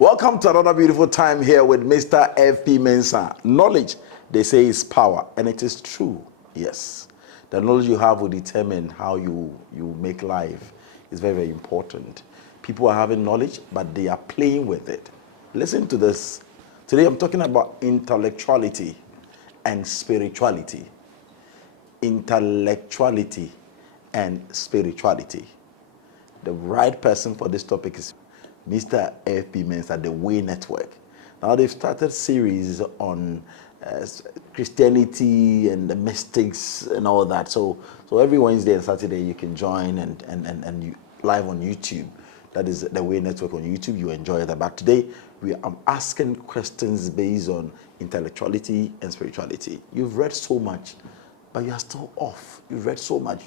Welcome to another beautiful time here with Mr. F.P. Mensah. Knowledge, they say, is power, and it is true. Yes, the knowledge you have will determine how you make life. It's very, very important. People are having knowledge, but they are playing with it. Listen to this. Today I'm talking about intellectuality and spirituality. Intellectuality and spirituality. The right person for this topic is Mr. F.P. Mensah, the Way Network. Now they've started series on Christianity and the mystics and all that. So every Wednesday and Saturday you can join and you, live on YouTube. That is the Way Network on YouTube. You enjoy that. But today I'm asking questions based on intellectuality and spirituality. You've read so much, but you are still off. You've read so much.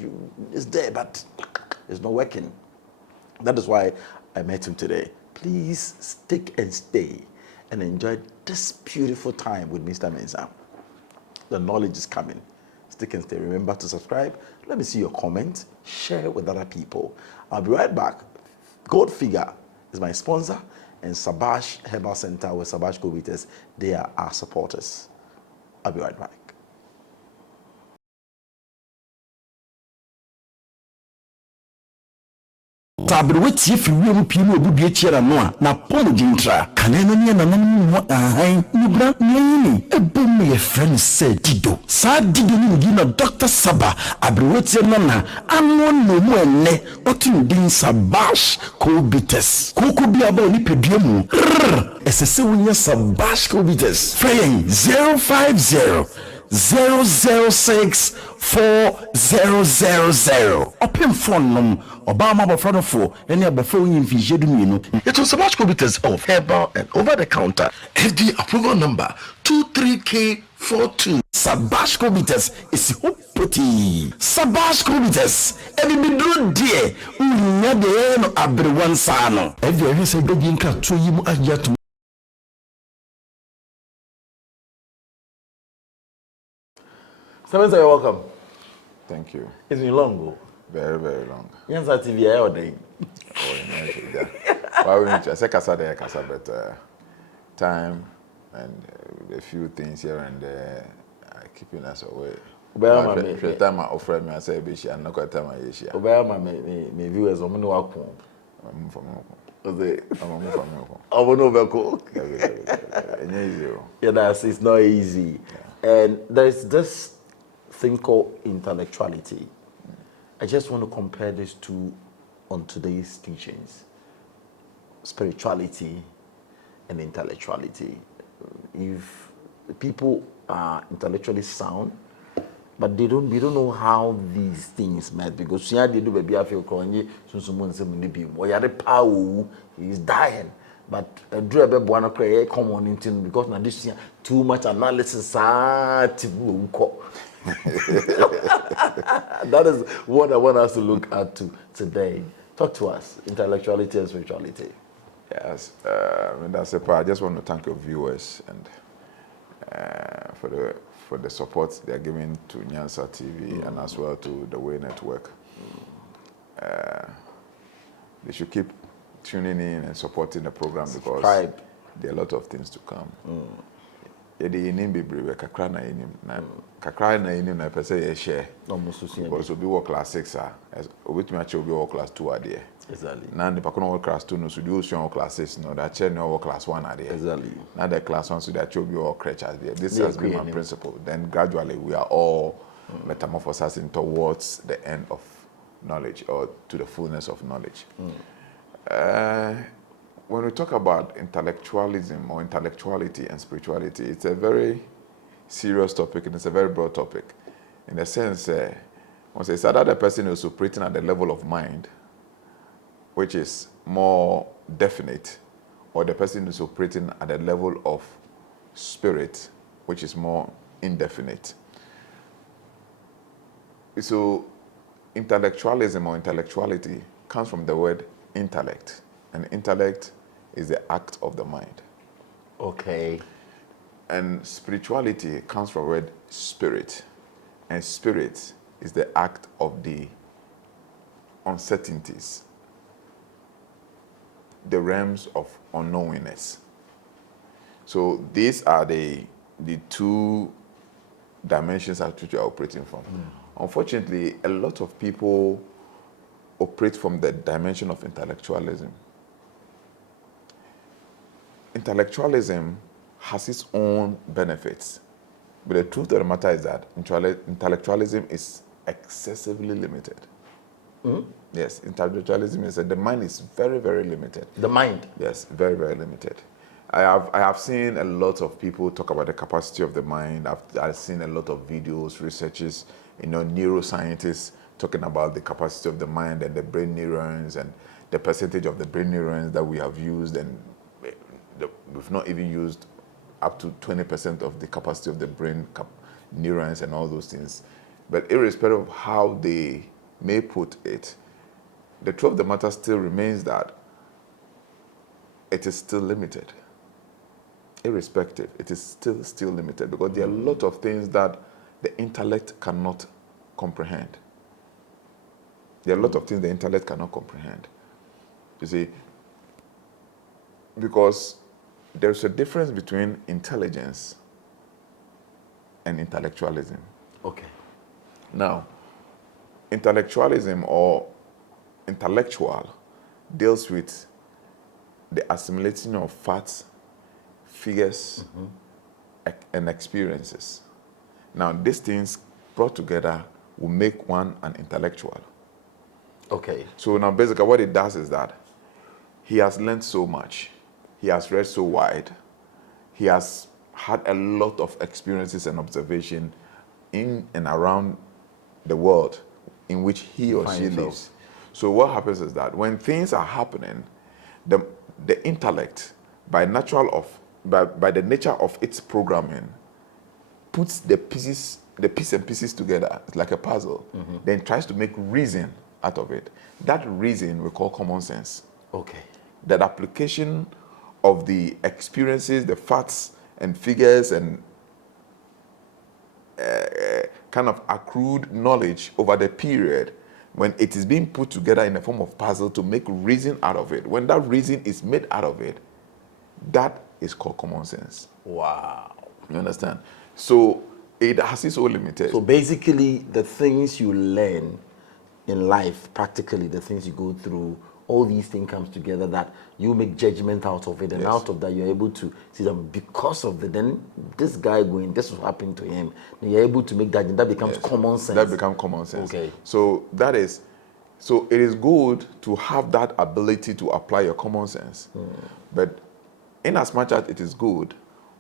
It's there, but it's not working. That is why I met him today. Please stick and stay and enjoy this beautiful time with Mr. Mensah. The knowledge is coming. Stick and stay. Remember to subscribe. Let me see your comments. Share with other people. I'll be right back. Gold Figure is my sponsor, and Sabash Herbal Center with Sabash Go-Bitters, they are our supporters. I'll be right back. Tabri weti if you will pin will be a chair and one. Now, Pomo Jintra, Canani and Anani, Nubra, Nini, a boom, a friend said, Dido. Sad Dido, you know, Dr. Saba, Abriweti Nana, and one no more, ne, what in being Sabash, Go-Bitters. Coco be about Nipidium, as a senior Sabash Go-Bitters. Fraying 050-006-4000. Open phone num Obama Bafrano 4 any other phone in Vijedumino. It was Sabash Go-Bitters of herbal and over the counter. FD approval number 23K42. Sabash Go-Bitters is Hoopity. Sabash Go-Bitters. Every bedroom dear. Unya de no Abrewan Sano. Every I say Beginka to you Ajatu. Mensah, you're welcome. Thank you. It's been long ago. Very, very long. Mensah TV all day. Oh, yeah. Why wouldn't you? I say Casa there, Casa, but time and a few things here and there are keeping us away. The time I offered me, I say, "Bishi, I'm not going to tell my issue." Obama, my viewers, I'm going to yeah, it's not easy. Yeah. And there's this thing called intellectuality. I just want to compare these two on today's teachings. Spirituality and intellectuality. If people are intellectually sound, but we don't know how these things met, because they do baby I feel crying, he's dying. But drive one create common in because now this year too much analysis. That is what I want us to look at today. Talk to us, intellectuality and spirituality. Yes, that's a part. I just want to thank your viewers and for the support they are giving to Nyansa TV and as well to the Way Network. They should keep tuning in and supporting the program because there are a lot of things to come. Yedi inim bebrebe kakra na inim na pese ye share because obi work class 6 obi tumi ache obi work class 2 ade exactly na the pakono work class 2 no so do work class 6 no that chair no work class 1 ade exactly na the class 1 so that obi work crutch ade this has been my principle. Then gradually we are all metamorphosing towards the end of knowledge or to the fullness of knowledge. When we talk about intellectualism or intellectuality and spirituality, it's a very serious topic and it's a very broad topic. In the sense, once it's either the person is operating at the level of mind, which is more definite, or the person is operating at the level of spirit, which is more indefinite. So, intellectualism or intellectuality comes from the word intellect, and intellect is the act of the mind. Okay. And spirituality comes from the word spirit, and spirit is the act of the uncertainties, the realms of unknowingness. So these are the two dimensions at which we are operating from. Unfortunately, a lot of people operate from the dimension of intellectualism. Intellectualism has its own benefits, but the truth of the matter is that intellectualism is excessively limited. Yes, intellectualism is that the mind is very, very limited. The mind? Yes, very, very limited. I have seen a lot of people talk about the capacity of the mind. I've seen a lot of videos, researches, neuroscientists talking about the capacity of the mind and the brain neurons and the percentage of the brain neurons that we have used, and we've not even used up to 20% of the capacity of the brain neurons and all those things. But irrespective of how they may put it, the truth of the matter still remains that it is still limited. Irrespective, it is still limited, because there are a lot of things that the intellect cannot comprehend. There are a lot of things the intellect cannot comprehend. You see, because there's a difference between intelligence and intellectualism. Okay. Now, intellectualism or intellectual deals with the assimilating of facts, figures, and experiences. Now, these things brought together will make one an intellectual. Okay. So now basically what it does is that he has learned so much, he has read so wide, he has had a lot of experiences and observation in and around the world in which he or she lives. So what happens is that when things are happening, the intellect, by the nature of its programming, puts the pieces and pieces together. It's like a puzzle. Then tries to make reason out of it. That reason we call common sense. Okay. That application of the experiences, the facts and figures and kind of accrued knowledge over the period, when it is being put together in a form of puzzle to make reason out of it, when that reason is made out of it, that is called common sense. Wow. You understand? So it has its own limitations. So basically, the things you learn in life, practically, the things you go through, all these things comes together that you make judgment out of it, and out of that you're able to see that because of it, then this guy going, this will happen to him. Then you're able to make that, and that becomes common sense. That becomes common sense. Okay. So it is good to have that ability to apply your common sense. But in as much as it is good,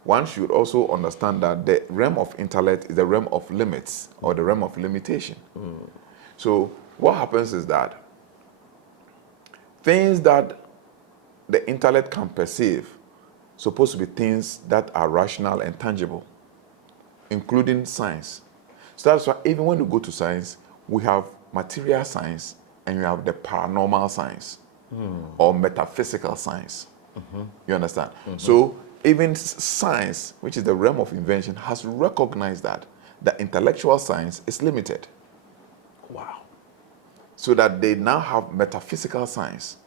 one should also understand that the realm of intellect is the realm of limits, or the realm of limitation. So what happens is that things that the intellect can perceive supposed to be things that are rational and tangible, including science. So that's why even when you go to science, we have material science and we have the paranormal science or metaphysical science. You understand? So even science, which is the realm of invention, has recognized that the intellectual science is limited. Wow. So that they now have metaphysical science,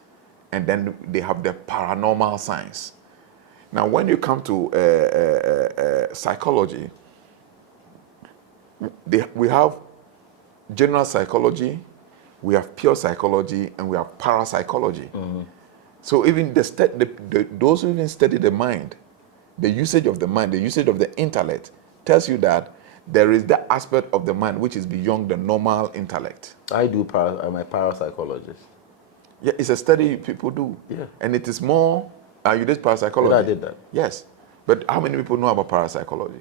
and then they have the paranormal science. Now, when you come to psychology, we have general psychology, we have pure psychology, and we have parapsychology. So even those who even study the mind, the usage of the mind, the usage of the intellect, tells you that there is that aspect of the mind which is beyond the normal intellect. I'm a parapsychologist. Yeah, it's a study people do. Yeah. And it is more, you did parapsychology? Yeah, I did that. Yes. But how many people know about parapsychology?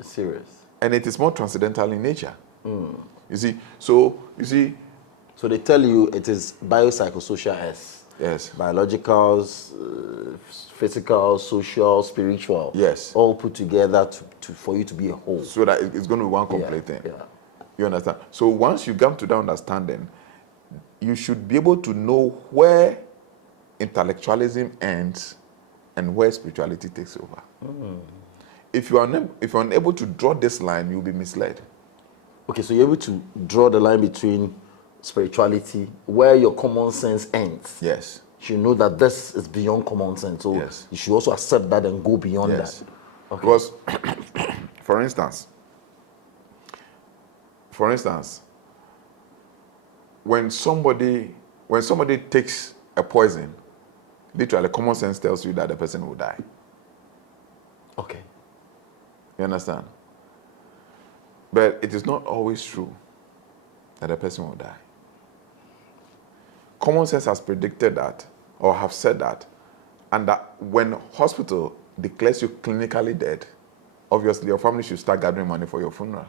Serious. And it is more transcendental in nature. You see, so they tell you it is biopsychosocial S. Yes. Biological, physical, social, spiritual. Yes. All put together for you to be a whole. So that it's going to be one complete thing. Yeah. You understand? So once you come to that understanding, you should be able to know where intellectualism ends and where spirituality takes over. If you are unable to draw this line, you'll be misled. Okay, so you're able to draw the line between spirituality, where your common sense ends. Yes. You know that this is beyond common sense, so Yes. you should also accept that and go beyond Yes. that. Okay. Because, for instance, when somebody takes a poison, literally common sense tells you that the person will die. Okay. You understand? But it is not always true that the person will die. Common sense has predicted that, or have said that, and that when hospital declares you clinically dead, obviously your family should start gathering money for your funeral.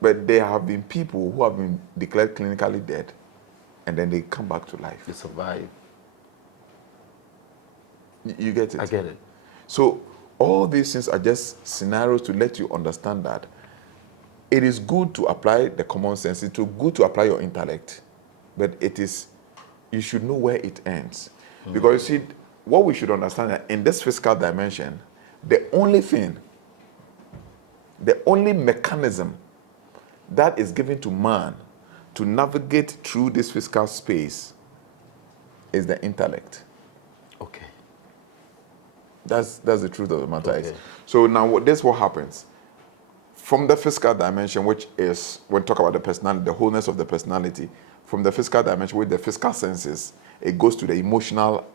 But there have been people who have been declared clinically dead, and then they come back to life. They survive. You get it? I get it. So all these things are just scenarios to let you understand that it is good to apply the common sense. It's good to apply your intellect, but you should know where it ends. Because you see, what we should understand that in this physical dimension, the only mechanism that is given to man to navigate through this physical space is the intellect. Okay. That's the truth of the matter. Okay. So now this is what happens. From the physical dimension, which is, when we talk about the personality, the wholeness of the personality, from the physical dimension with the physical senses, it goes to the emotional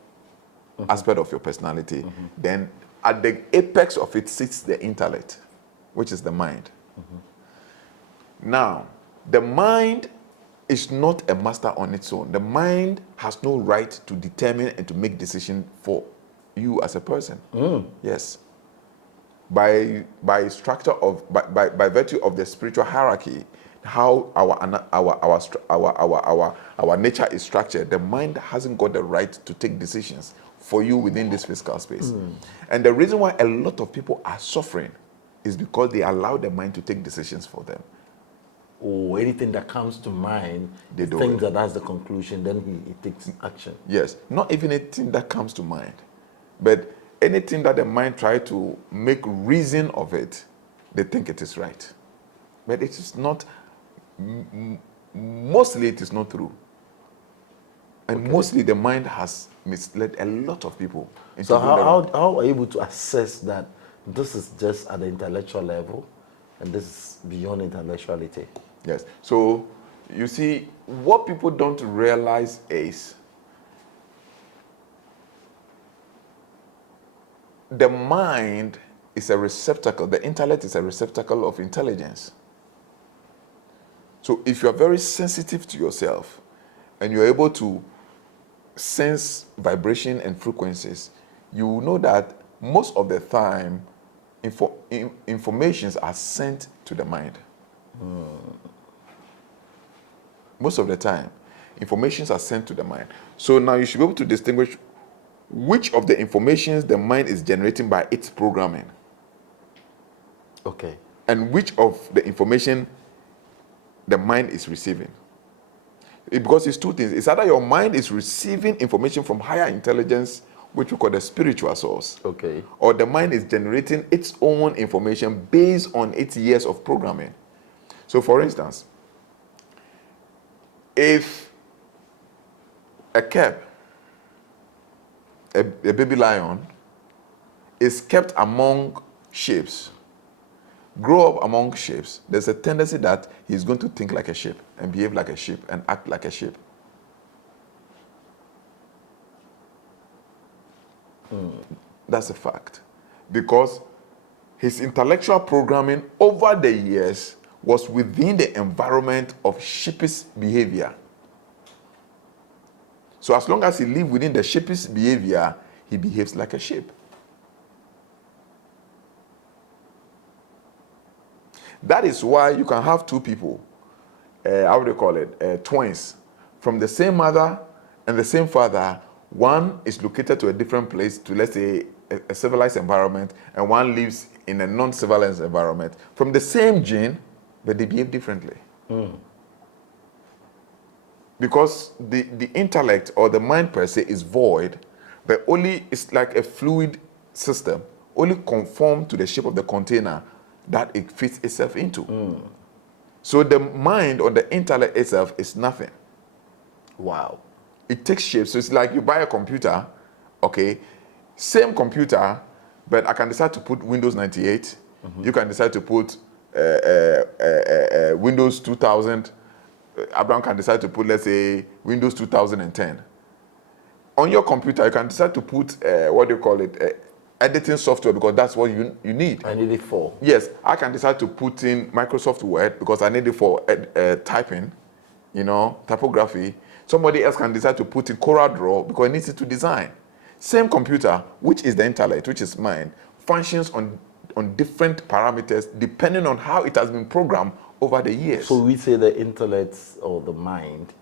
aspect of your personality. Then at the apex of it sits the intellect, which is the mind. Now, the mind is not a master on its own. The mind has no right to determine and to make decisions for you as a person. Yes. By structure of by virtue of the spiritual hierarchy, how our nature is structured, the mind hasn't got the right to take decisions for you within this physical space. And the reason why a lot of people are suffering is because they allow the mind to take decisions for them. Or anything that comes to mind, They he do thinks it. that that's the conclusion, then he takes action. Yes, not even anything that comes to mind, but anything that the mind tries to make reason of it, they think it is right. But it is not, mostly it is not true. And mostly the mind has misled a lot of people. Into So doing the wrong. how are you able to assess that this is just at the intellectual level and this is beyond intellectuality? Yes, so you see, what people don't realize is the mind is a receptacle, the intellect is a receptacle of intelligence. So if you are very sensitive to yourself and you're able to sense vibration and frequencies, you will know that most of the time informations are sent to the mind. Most of the time, informations are sent to the mind. So now you should be able to distinguish which of the informations the mind is generating by its programming. Okay. And which of the information the mind is receiving. Because it's two things. It's either your mind is receiving information from higher intelligence, which we call the spiritual source. Okay. Or the mind is generating its own information based on its years of programming. So for instance, if a cub, a baby lion, is kept among sheep, grow up among sheep, there's a tendency that he's going to think like a sheep and behave like a sheep and act like a sheep. That's a fact. Because his intellectual programming over the years was within the environment of sheepish behavior. So as long as he lives within the sheepish behavior, he behaves like a sheep. That is why you can have two people, how do you call it, twins, from the same mother and the same father. One is located to a different place, to let's say a civilized environment, and one lives in a non-civilized environment. From the same gene, but they behave differently. Because the intellect or the mind per se is void, but only it's like a fluid system, only conform to the shape of the container that it fits itself into. So the mind or the intellect itself is nothing. Wow. It takes shape. So it's like you buy a computer, okay, same computer, but I can decide to put Windows 98. You can decide to put Windows 2000. Abraham can decide to put, let's say, Windows 2010. On your computer, you can decide to put, what do you call it, editing software, because that's what you need. I need it for. Yes, I can decide to put in Microsoft Word because I need it for typing, typography. Somebody else can decide to put in CorelDRAW because it needs it to design. Same computer, which is the intellect, which is mind, functions on different parameters depending on how it has been programmed over the years. So we say the intellect or the mind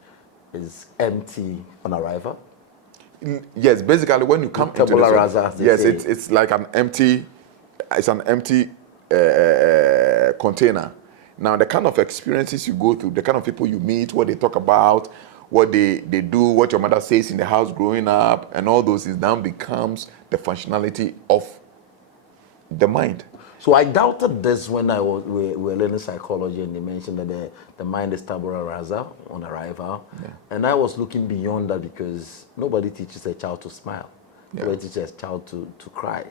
is empty on arrival? Yes, basically when you come into tabula this, rasa, yes, it's like an empty container. Now, the kind of experiences you go through, the kind of people you meet, what they talk about, what they do, what your mother says in the house growing up, and all those is now becomes the functionality of the mind. So I doubted this when we were learning psychology, and they mentioned that the mind is tabula rasa on arrival. Yeah. And I was looking beyond that because nobody teaches a child to smile. Yeah. Nobody teaches a child to cry.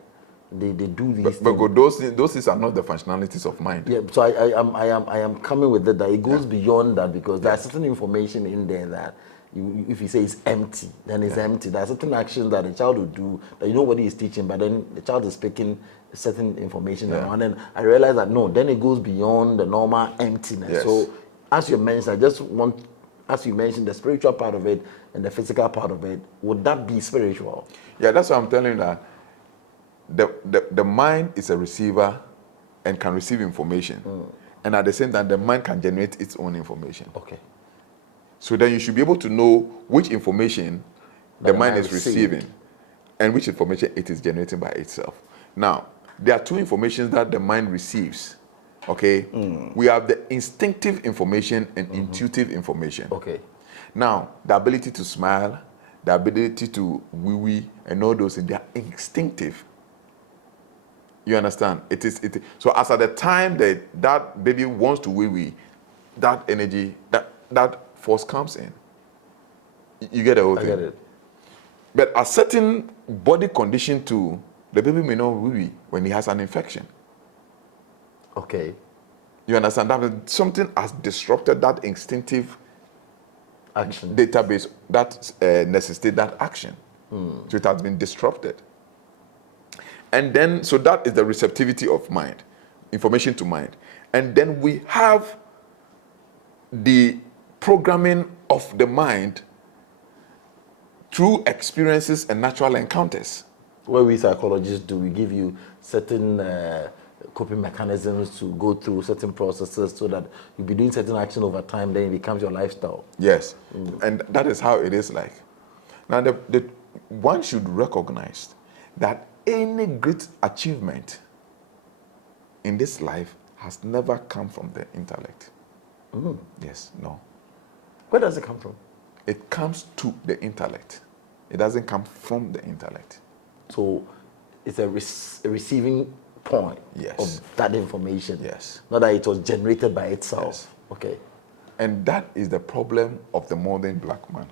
They do these But things. those things are not the functionalities of mind. Yeah, so I am coming with that it goes beyond that because there's certain information in there that if you say it's empty, then it's empty. There are certain actions that a child will do that nobody is teaching, but then the child is picking certain information and then I realized that no, then it goes beyond the normal emptiness. Yes. So as you mentioned, as you mentioned, the spiritual part of it and the physical part of it, would that be spiritual? Yeah, that's what I'm telling you, that the mind is a receiver and can receive information. And at the same time, the mind can generate its own information. Okay. So then you should be able to know which information the mind is received. receiving and which information it is generating by itself. Now, there are two informations that the mind receives. Okay? We have the instinctive information and intuitive information. Okay. Now, the ability to smile, the ability to wee-wee, and all those things, they are instinctive. You understand? So as at the time that baby wants to wee-wee, that energy, that force comes in. You get the whole thing? I get it. But a certain body condition too, the baby may not wee-wee when he has an infection. Okay. You understand? That something has disrupted that instinctive Action. database that necessitates that action. So it has been disrupted. And then, so that is the receptivity of mind, information to mind. And then we have the programming of the mind through experiences and natural encounters. What we psychologists do, we give you certain coping mechanisms to go through certain processes so that you'll be doing certain action over time, then it becomes your lifestyle. Yes, and that is how it is like. Now, one should recognize that any great achievement in this life has never come from the intellect. Yes, no. Where does it come from? It comes to the intellect. It doesn't come from the intellect. So it's a receiving point of that information. Yes. Not that it was generated by itself. Yes. Okay. And that is the problem of the modern black man.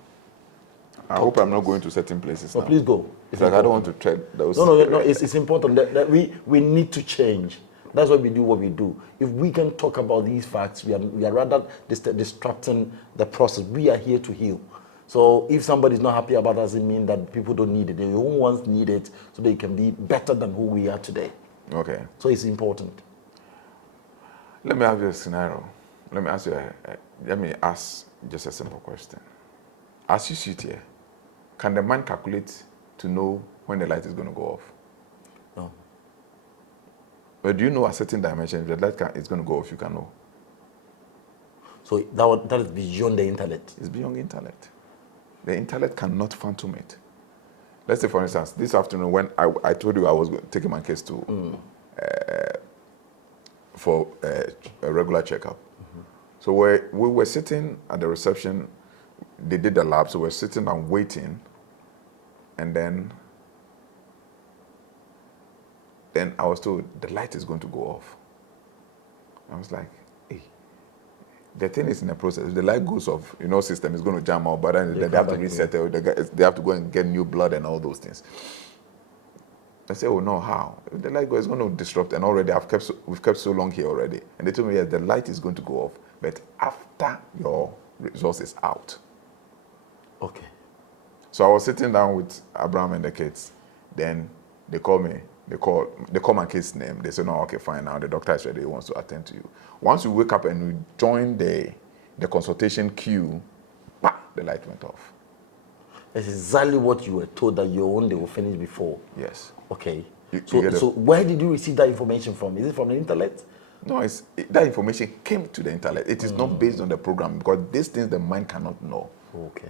I hope I'm not going to certain places No, now. please go. It's like I don't want to tread those. No, it's important that we need to change. That's why we do what we do. If we can talk about these facts, we are rather disrupting the process. We are here to heal. So if somebody's not happy about it, doesn't mean that people don't need it. They own ones need it so they can be better than who we are today. Okay. So it's important. Let me have you a scenario. Let me ask just a simple question. As you sit here, can the mind calculate to know when the light is going to go off? No. But do you know a certain dimension, if the light is going to go off, you can know? So that is beyond the intellect. It's beyond intellect. The intellect cannot phantom it. Let's say, for instance, this afternoon when I told you I was taking my case to for a regular checkup. So we were sitting at the reception. They did the lab, so we're sitting and waiting. And then I was told the light is going to go off. I was like, hey, the thing is in the process. The light goes off, system is going to jam out, but then they have to reset it. They have to go and get new blood and all those things. I said, oh no, how? If the light is going to disrupt, and already we've kept so long here already. And they told me, yes, the light is going to go off, but after your resource is out. Okay. So I was sitting down with Abraham and the kids. Then they call me. They call my kid's name. They say, no, okay, fine. Now the doctor is ready. He wants to attend to you. Once you wake up and we join the consultation queue, the light went off. That's exactly what you were told, that your own day will finish before. Yes. Okay. You So where did you receive that information from? Is it from the intellect? No, that information came to the intellect. It is not based on the program, because these things the mind cannot know. Okay.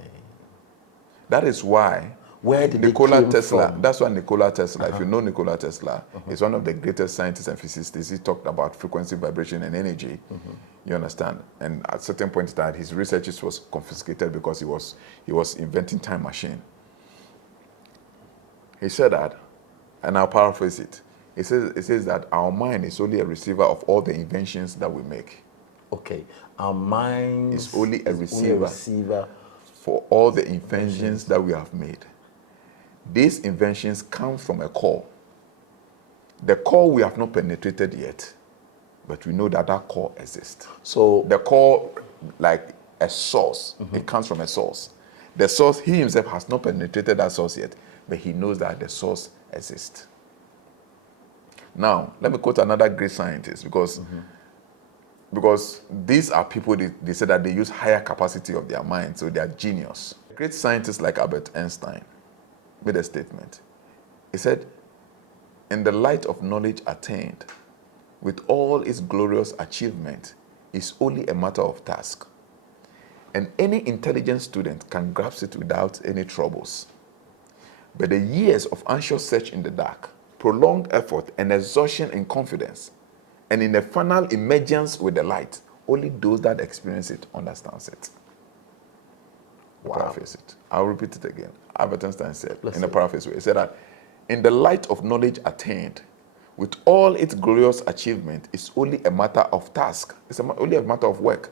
That is why Where did Nikola it Tesla, from? that's why Nikola Tesla, if you know Nikola Tesla, is one of the greatest scientists and physicists. He talked about frequency, vibration, and energy. You understand? And at a certain point in time, his research was confiscated because he was inventing time machine. He said that, and I'll paraphrase it. It says that our mind is only a receiver of all the inventions that we make. Okay. Our mind is only a receiver for all the inventions that we have made. These inventions come from a core. The core we have not penetrated yet, but we know that that core exists. So the core, like a source, it comes from a source. The source, he himself has not penetrated that source yet, but he knows that the source exists. Now, let me quote another great scientist, because these are people, they say that they use higher capacity of their mind, so they are genius. Great scientists like Albert Einstein made a statement. He said, in the light of knowledge attained, with all its glorious achievement, is only a matter of task. And any intelligent student can grasp it without any troubles. But the years of anxious search in the dark, prolonged effort and exhaustion in confidence, and in a final emergence with the light, only those that experience it understands it. Wow. Paraphrase it. I'll repeat it again. Albert Einstein said, in a paraphrase way, he said that in the light of knowledge attained, with all its glorious achievement, it's only a matter of task. It's only a matter of work.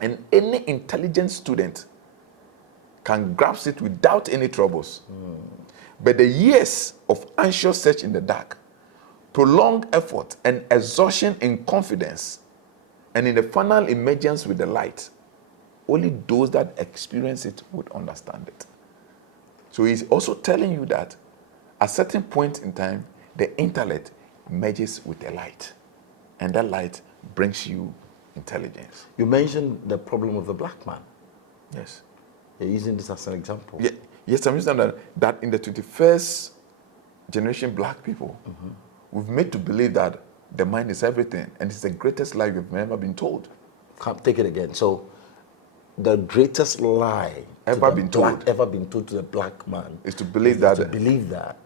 And any intelligent student can grasp it without any troubles. But the years of anxious search in the dark, prolonged effort and exhaustion in confidence, and in the final emergence with the light, only those that experience it would understand it. So he's also telling you that at a certain point in time, the intellect merges with the light, and that light brings you intelligence. You mentioned the problem of the black man. Yes. You're using this as an example. Yeah. Yes, I'm using that in the 21st generation black people, we've made to believe that the mind is everything, and it's the greatest lie you've ever been told. Can't take it again. So the greatest lie ever been told to the black man is to believe that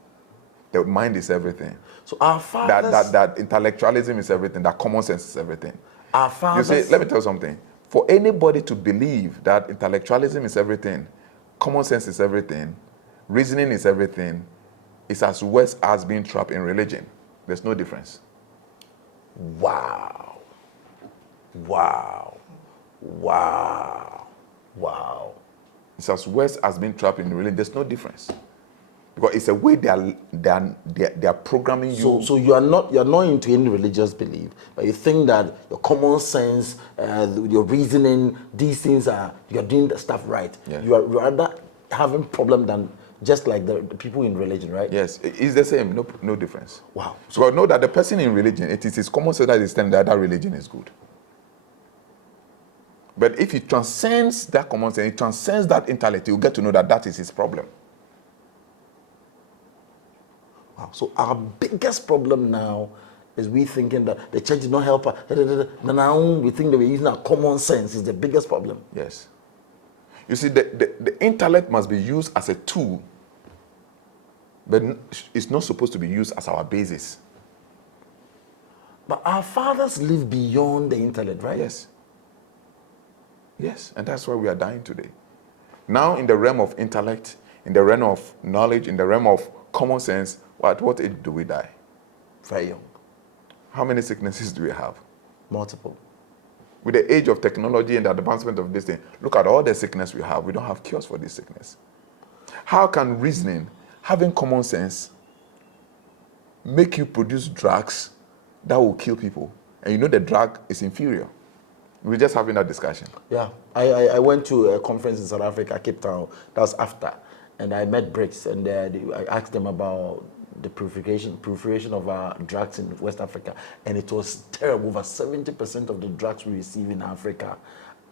the mind is everything. So our fathers, that intellectualism is everything, that common sense is everything. Our fathers, you see, let me tell you something. For anybody to believe that intellectualism is everything, common sense is everything, reasoning is everything, it's as worse as being trapped in religion. There's no difference. Wow. Wow. Wow. Wow. It's as worse as being trapped in religion. There's no difference. Because it's a way they are programming you. So you're not into any religious belief, but you think that your common sense, your reasoning, these things you're doing the stuff right. Yeah. You are rather having problem than just like the people in religion, right? Yes, it's the same, no difference. Wow. So know that the person in religion, it is his common sense that is telling that religion is good. But if he transcends that common sense, he transcends that intellect, you'll get to know that is his problem. Wow. So our biggest problem now is we thinking that the church did not help us. Now we think that we're using our common sense is the biggest problem. Yes. You see, the intellect must be used as a tool, but it's not supposed to be used as our basis. But our fathers live beyond the intellect, right? Yes. Yes, and that's why we are dying today. Now in the realm of intellect, in the realm of knowledge, in the realm of common sense, at what age do we die? Very young. How many sicknesses do we have? Multiple. With the age of technology and the advancement of this thing, look at all the sickness we have. We don't have cures for this sickness. How can reasoning, having common sense, make you produce drugs that will kill people? And you know the drug is inferior. We're just having that discussion. Yeah, I went to a conference in South Africa, Cape Town. That was after, and I met Brits, and I asked them about the proliferation of drugs in West Africa, and it was terrible. Over 70% of the drugs we receive in Africa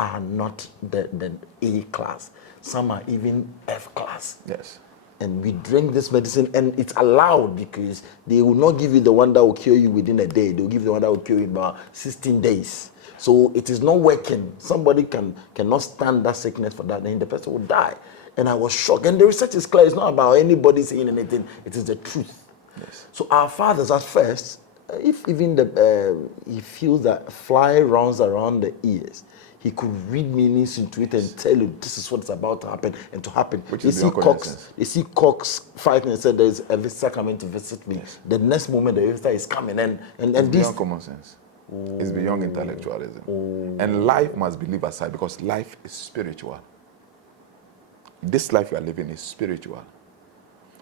are not the A class. Some are even F class. Yes. And we drink this medicine, and it's allowed because they will not give you the one that will cure you within a day. They'll give you the one that will cure you in about 16 days. So it is not working. Somebody cannot stand that sickness for that, then the person will die. And I was shocked. And the research is clear. It's not about anybody saying anything. It is the truth. Yes. So our fathers at first, if even he feels that fly runs around the ears, he could read meanings into it and tell you this is what's about to happen and to happen. Which is they see cocks fighting and said there's a visitor coming to visit me. Yes. The next moment the visitor is coming and it's beyond common sense. It's beyond intellectualism. And life must be lived aside because life is spiritual. This life you are living is spiritual.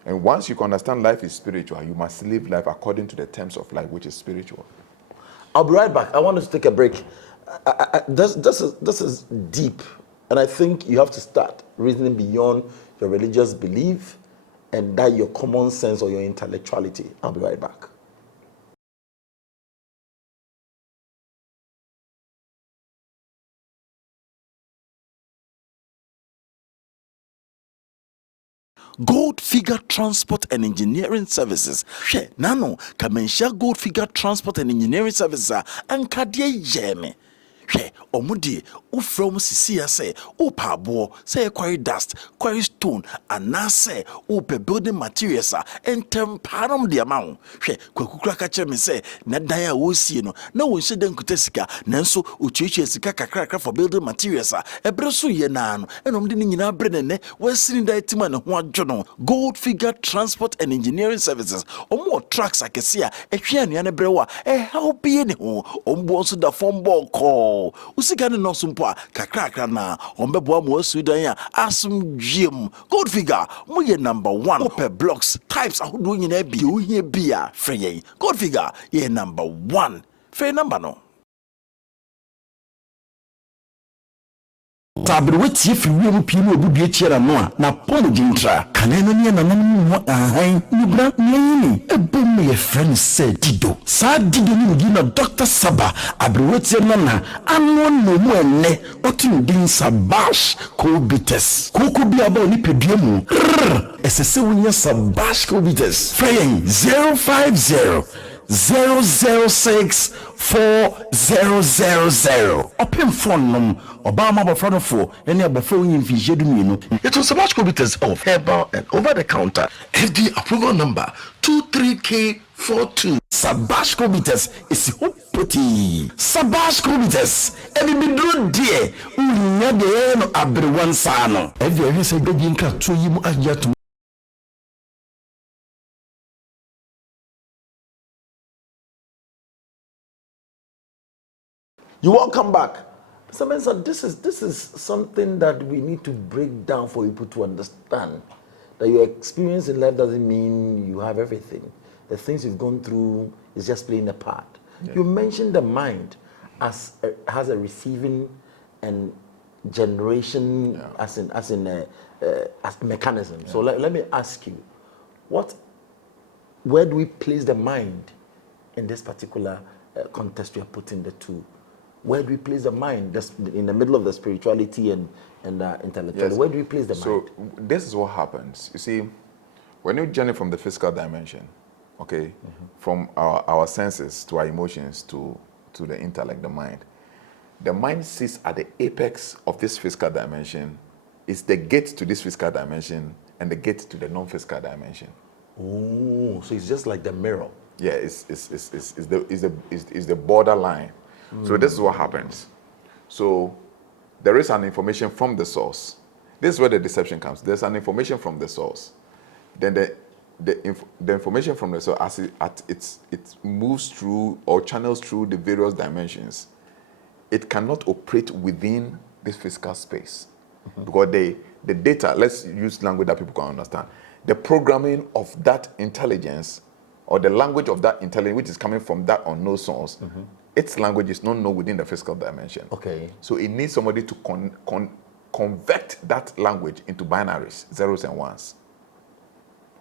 And once you can understand life is spiritual, you must live life according to the terms of life, which is spiritual. I'll be right back. I want us to take a break. This is deep, and I think you have to start reasoning beyond your religious belief and that your common sense or your intellectuality. I'll be right back. Gold Figure Transport and Engineering Services. She nano Kamensha Gold Figure Transport and Engineering Services and Kadie Jeme. She omudi from Sisia say opa bo say quarry dust, quarry stone, and na say ope building materials and temparum the amount. She kwakukra kache me say na daya wo sie no na wo hye den kutesika nanso ochichi sika kakra for building materials ebre so ye na no enom de nyina bre ne wasini da etima ne ho adwo no. Gold Figure Transport and Engineering Services omo trucks akese a ehwe anua ne bre wa help ye ne ho ombo so da form ball call usika ne no so kakra na ombebo mo asudan a asum dwiem. Gold Figure mo ye number 1 per blocks types ahodo nyina bi o hia bia frey. Gold Figure ye number 1 frey number no. Tabri wetie fi wiem pii no obudue chiera no a na pom gintra kanena ne nanam ho ahan nibra nyini ebom ye friend said dido sa dido ni gi na Dr. Saba abri wetie no na anwo no mu enne otum din Sabash Kobites koko bia ba oni pedua mu esese wunya Sabash Kobites frey 050 006 4000 open phone num Obama bofrano for any abofo yin fije du mienu. It was Sabash Kobites of herbal and over the counter FD approval number 23K42. Sabash Kobites is hopeti. Sabash Kobites ebi bidro die unya de no abrewan sa no. Evi say dogi nka to yimu agya to. You welcome back. Mr. Mensah, this is something that we need to break down for people to understand. That your experience in life doesn't mean you have everything. The things you've gone through is just playing a part. Yeah. You mentioned the mind has a receiving and generation as mechanism. Yeah. So let me ask you, where do we place the mind in this particular context we are putting the two? Where do we place the mind? In the middle of the spirituality and intellectuality. Yes. Where do we place the mind? So this is what happens. You see, when you journey from the physical dimension, okay, from our senses to our emotions to the intellect, the mind sits at the apex of this physical dimension. It's the gate to this physical dimension and the gate to the non-physical dimension. Oh, so it's just like the mirror. Yeah, it's the borderline. So this is what happens. So there is an information from the source. This is where the deception comes. There's an information from the source. Then the information from the soul as it moves through or channels through the various dimensions, it cannot operate within this physical space. Because the data, let's use language that people can understand. The programming of that intelligence or the language of that intelligence, which is coming from that unknown source, its language is not known within the physical dimension. Okay. So it needs somebody to convert that language into binaries, zeros and ones.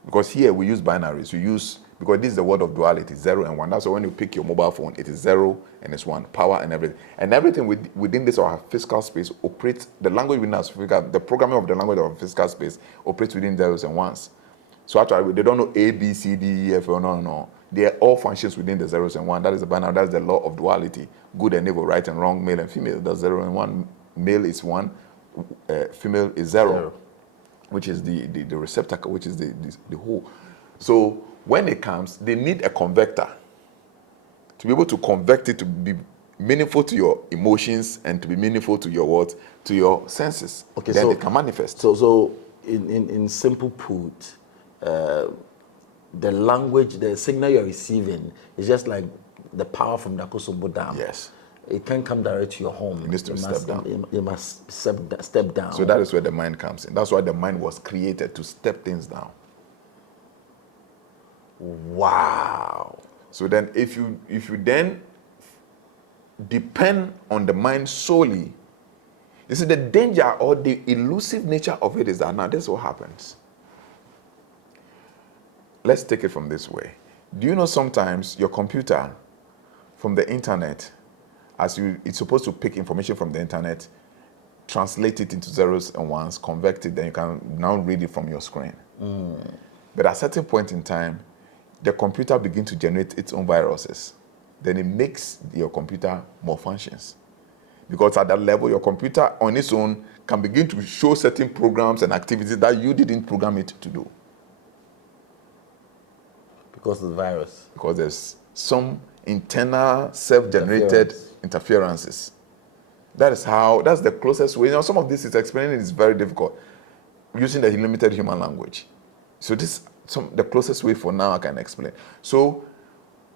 Because here we use binaries. Because this is the word of duality, 0 and 1. That's why when you pick your mobile phone, it is 0 and it's 1, power and everything. And everything within this our physical space operates, the language within our physical, the programming of the language of our physical space operates within zeros and ones. So actually, they don't know A, B, C, D, E, F, no. They are all functions within the zeros and 1. That is the binary, that's the law of duality. Good and evil, right and wrong, male and female. That's 0 and 1. Male is 1, female is 0. Which is the receptacle, which is the whole. So when it comes, they need a converter to be able to convert it to be meaningful to your emotions and to be meaningful to your what? To your senses. Okay, then so it can manifest. So in simple put, the language, the signal you're receiving is just like the power from the Akosombo Dam. Yes. It can't come direct to your home. It needs to step down. You must step down. So that is where the mind comes in. That's why the mind was created, to step things down. Wow. So then if you then depend on the mind solely, you see the danger or the elusive nature of it is that now this is what happens. Let's take it from this way. Do you know sometimes your computer from the internet, it's supposed to pick information from the internet, translate it into zeros and ones, convert it, then you can now read it from your screen. But at a certain point in time, the computer begins to generate its own viruses. Then it makes your computer more functions. Because at that level, your computer on its own can begin to show certain programs and activities that you didn't program it to do. Because of the virus. Because there's some internal self-generated interferences. That's the closest way. Some of this is explaining is very difficult using the limited human language. So the closest way for now I can explain. So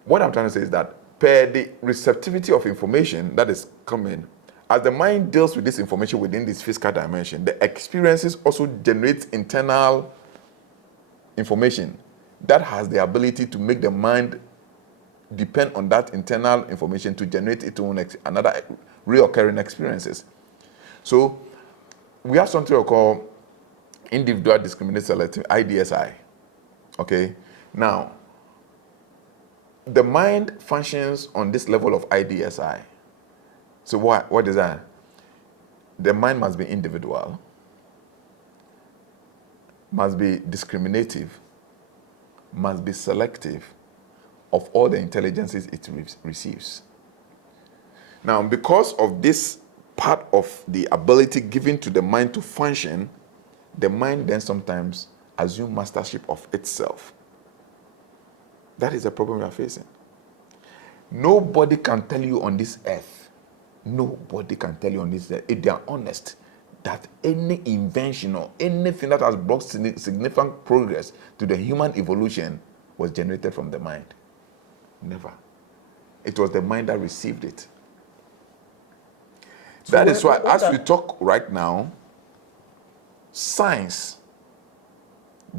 what I'm trying to say is that per the receptivity of information that is coming, as the mind deals with this information within this physical dimension, the experiences also generate internal information that has the ability to make the mind depend on that internal information to generate its own another reoccurring experiences. So we have something we call individual discriminate selective, IDSI. Okay, now the mind functions on this level of IDSI. So what is that? The mind must be individual, must be discriminative, must be selective of all the intelligences it receives. Now, because of this part of the ability given to the mind to function, the mind then sometimes assumes mastership of itself. That is the problem we are facing. Nobody can tell you on this earth, if they are honest, that any invention or anything that has brought significant progress to the human evolution was generated from the mind. Never. It was the mind that received it. So that is why, as we talk right now, science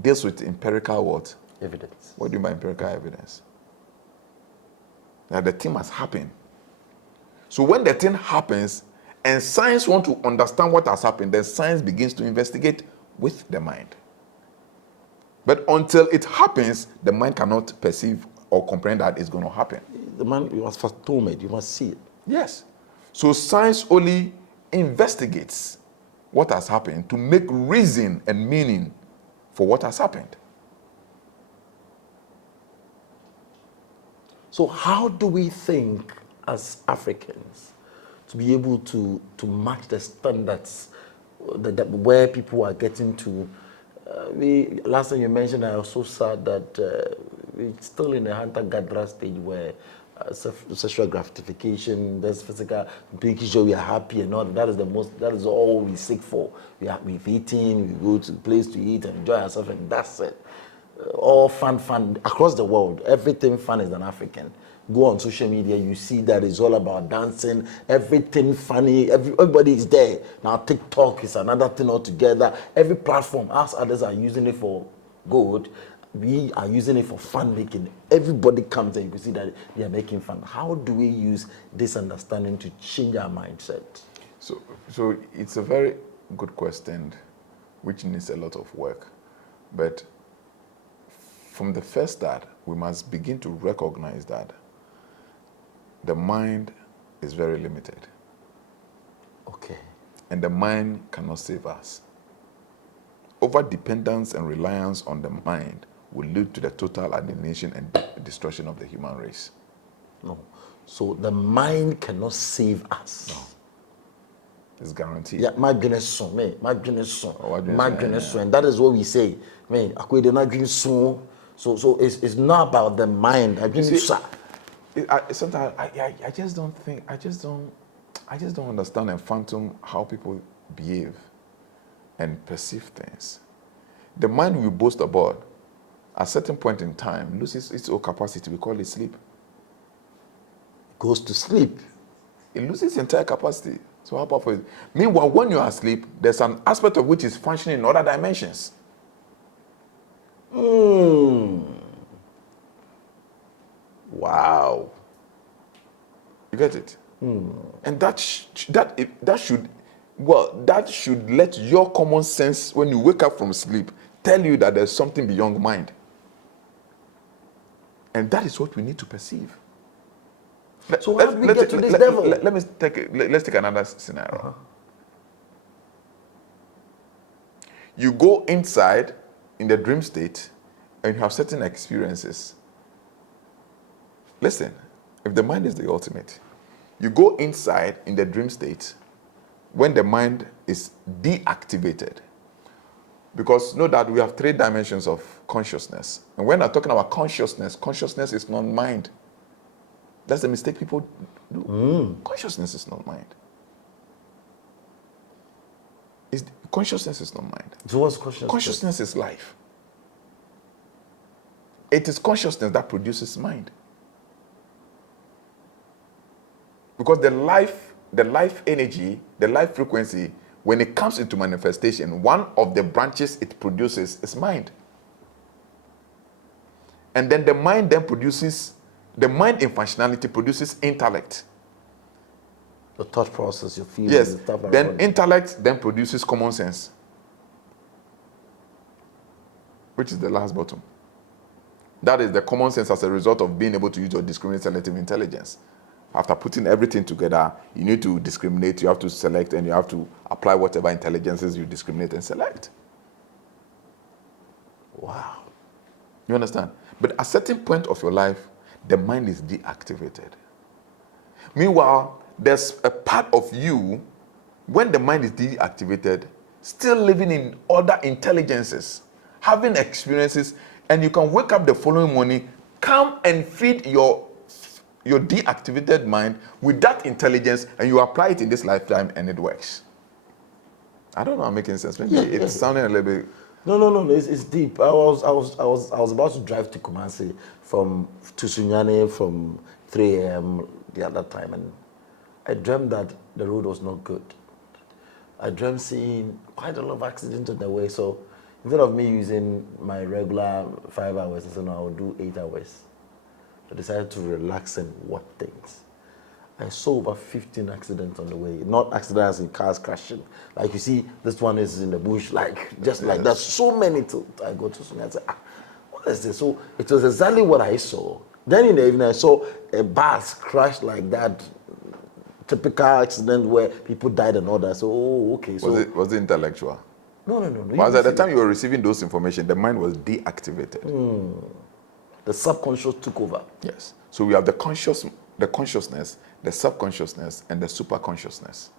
deals with empirical what? Evidence. What do you mean by empirical evidence? That the thing must happen. So when the thing happens, and science wants to understand what has happened, then science begins to investigate with the mind. But until it happens, the mind cannot perceive or comprehend that it's going to happen. The man, you must fathom it, you must see it. Yes. So science only investigates what has happened to make reason and meaning for what has happened. So how do we think as Africans to be able to match the standards that where people are getting to? Last time you mentioned, I was so sad that we're still in a hunter-gatherer stage where sexual gratification, there's physical, making sure we are happy and all. That is all we seek for. We've eaten, we go to a place to eat and enjoy ourselves, and that's it. all fun across the world. Everything fun is an African. Go on social media, you see that it's all about dancing, everything funny, everybody is there. Now TikTok is another thing altogether. Every platform, us others are using it for good. We are using it for fun making. Everybody comes and you can see that they are making fun. How do we use this understanding to change our mindset? So it's a very good question, which needs a lot of work. But from the first start, we must begin to recognize that the mind is very limited. Okay. And the mind cannot save us. Over-dependence and reliance on the mind will lead to the total alienation and destruction of the human race. No. So the mind cannot save us. No. It's guaranteed. Yeah, my goodness, son, my goodness, son, my goodness, son. And that is what we say. Man, I not drink soon. So it's not about the mind. Sometimes I just don't think, I just don't understand and fathom how people behave and perceive things. The mind we boast about, at a certain point in time, loses its own capacity. We call it sleep. Goes to sleep. It loses its entire capacity. So how powerful is it? Meanwhile, when you are asleep, there's an aspect of which is functioning in other dimensions. Wow. You get it? And that should let your common sense, when you wake up from sleep, tell you that there's something beyond mind. And that is what we need to perceive. So how do we get to this level? Let's take another scenario. You go inside in the dream state and you have certain experiences. Listen, if the mind is the ultimate, you go inside in the dream state when the mind is deactivated. Because know that we have 3 dimensions of consciousness. And when I'm talking about consciousness, consciousness is not mind. That's the mistake people do. Consciousness is not mind. Consciousness is not mind. So what's consciousness? Consciousness is life. It is consciousness that produces mind. Because the life energy, the life frequency, when it comes into manifestation, one of the branches it produces is mind. And then the mind in functionality produces intellect. The thought process, your feelings, yes. the stuff. Then intellect then produces common sense, which is the last bottom. That is the common sense as a result of being able to use your discriminate selective intelligence. After putting everything together, you need to discriminate, you have to select, and you have to apply whatever intelligences you discriminate and select. Wow. You understand? But at a certain point of your life, the mind is deactivated. Meanwhile, there's a part of you, when the mind is deactivated, still living in other intelligences, having experiences, and you can wake up the following morning, come and feed your deactivated mind with that intelligence, and you apply it in this lifetime, and it works. I don't know if I'm making sense. Maybe it's sounding a little bit. No. It's deep. I was about to drive to Kumasi to Sunyani from 3 a.m. the other time, and I dreamt that the road was not good. I dreamt seeing quite a lot of accidents on the way. So instead of me using my regular 5 hours, I said no, I will do 8 hours. I decided to relax and watch things. I saw over 15 accidents on the way. Not accidents in cars crashing. Like you see, this one is in the bush, like just like that. So many. I go to something and say, what is this? So it was exactly what I saw. Then in the evening, I saw a bus crash like that. Typical accident where people died and all that. So, okay. So was it intellectual? No. But at the time you were receiving those information, the mind was deactivated. The subconscious took over. Yes. So we have the consciousness, the subconsciousness, and the superconsciousness.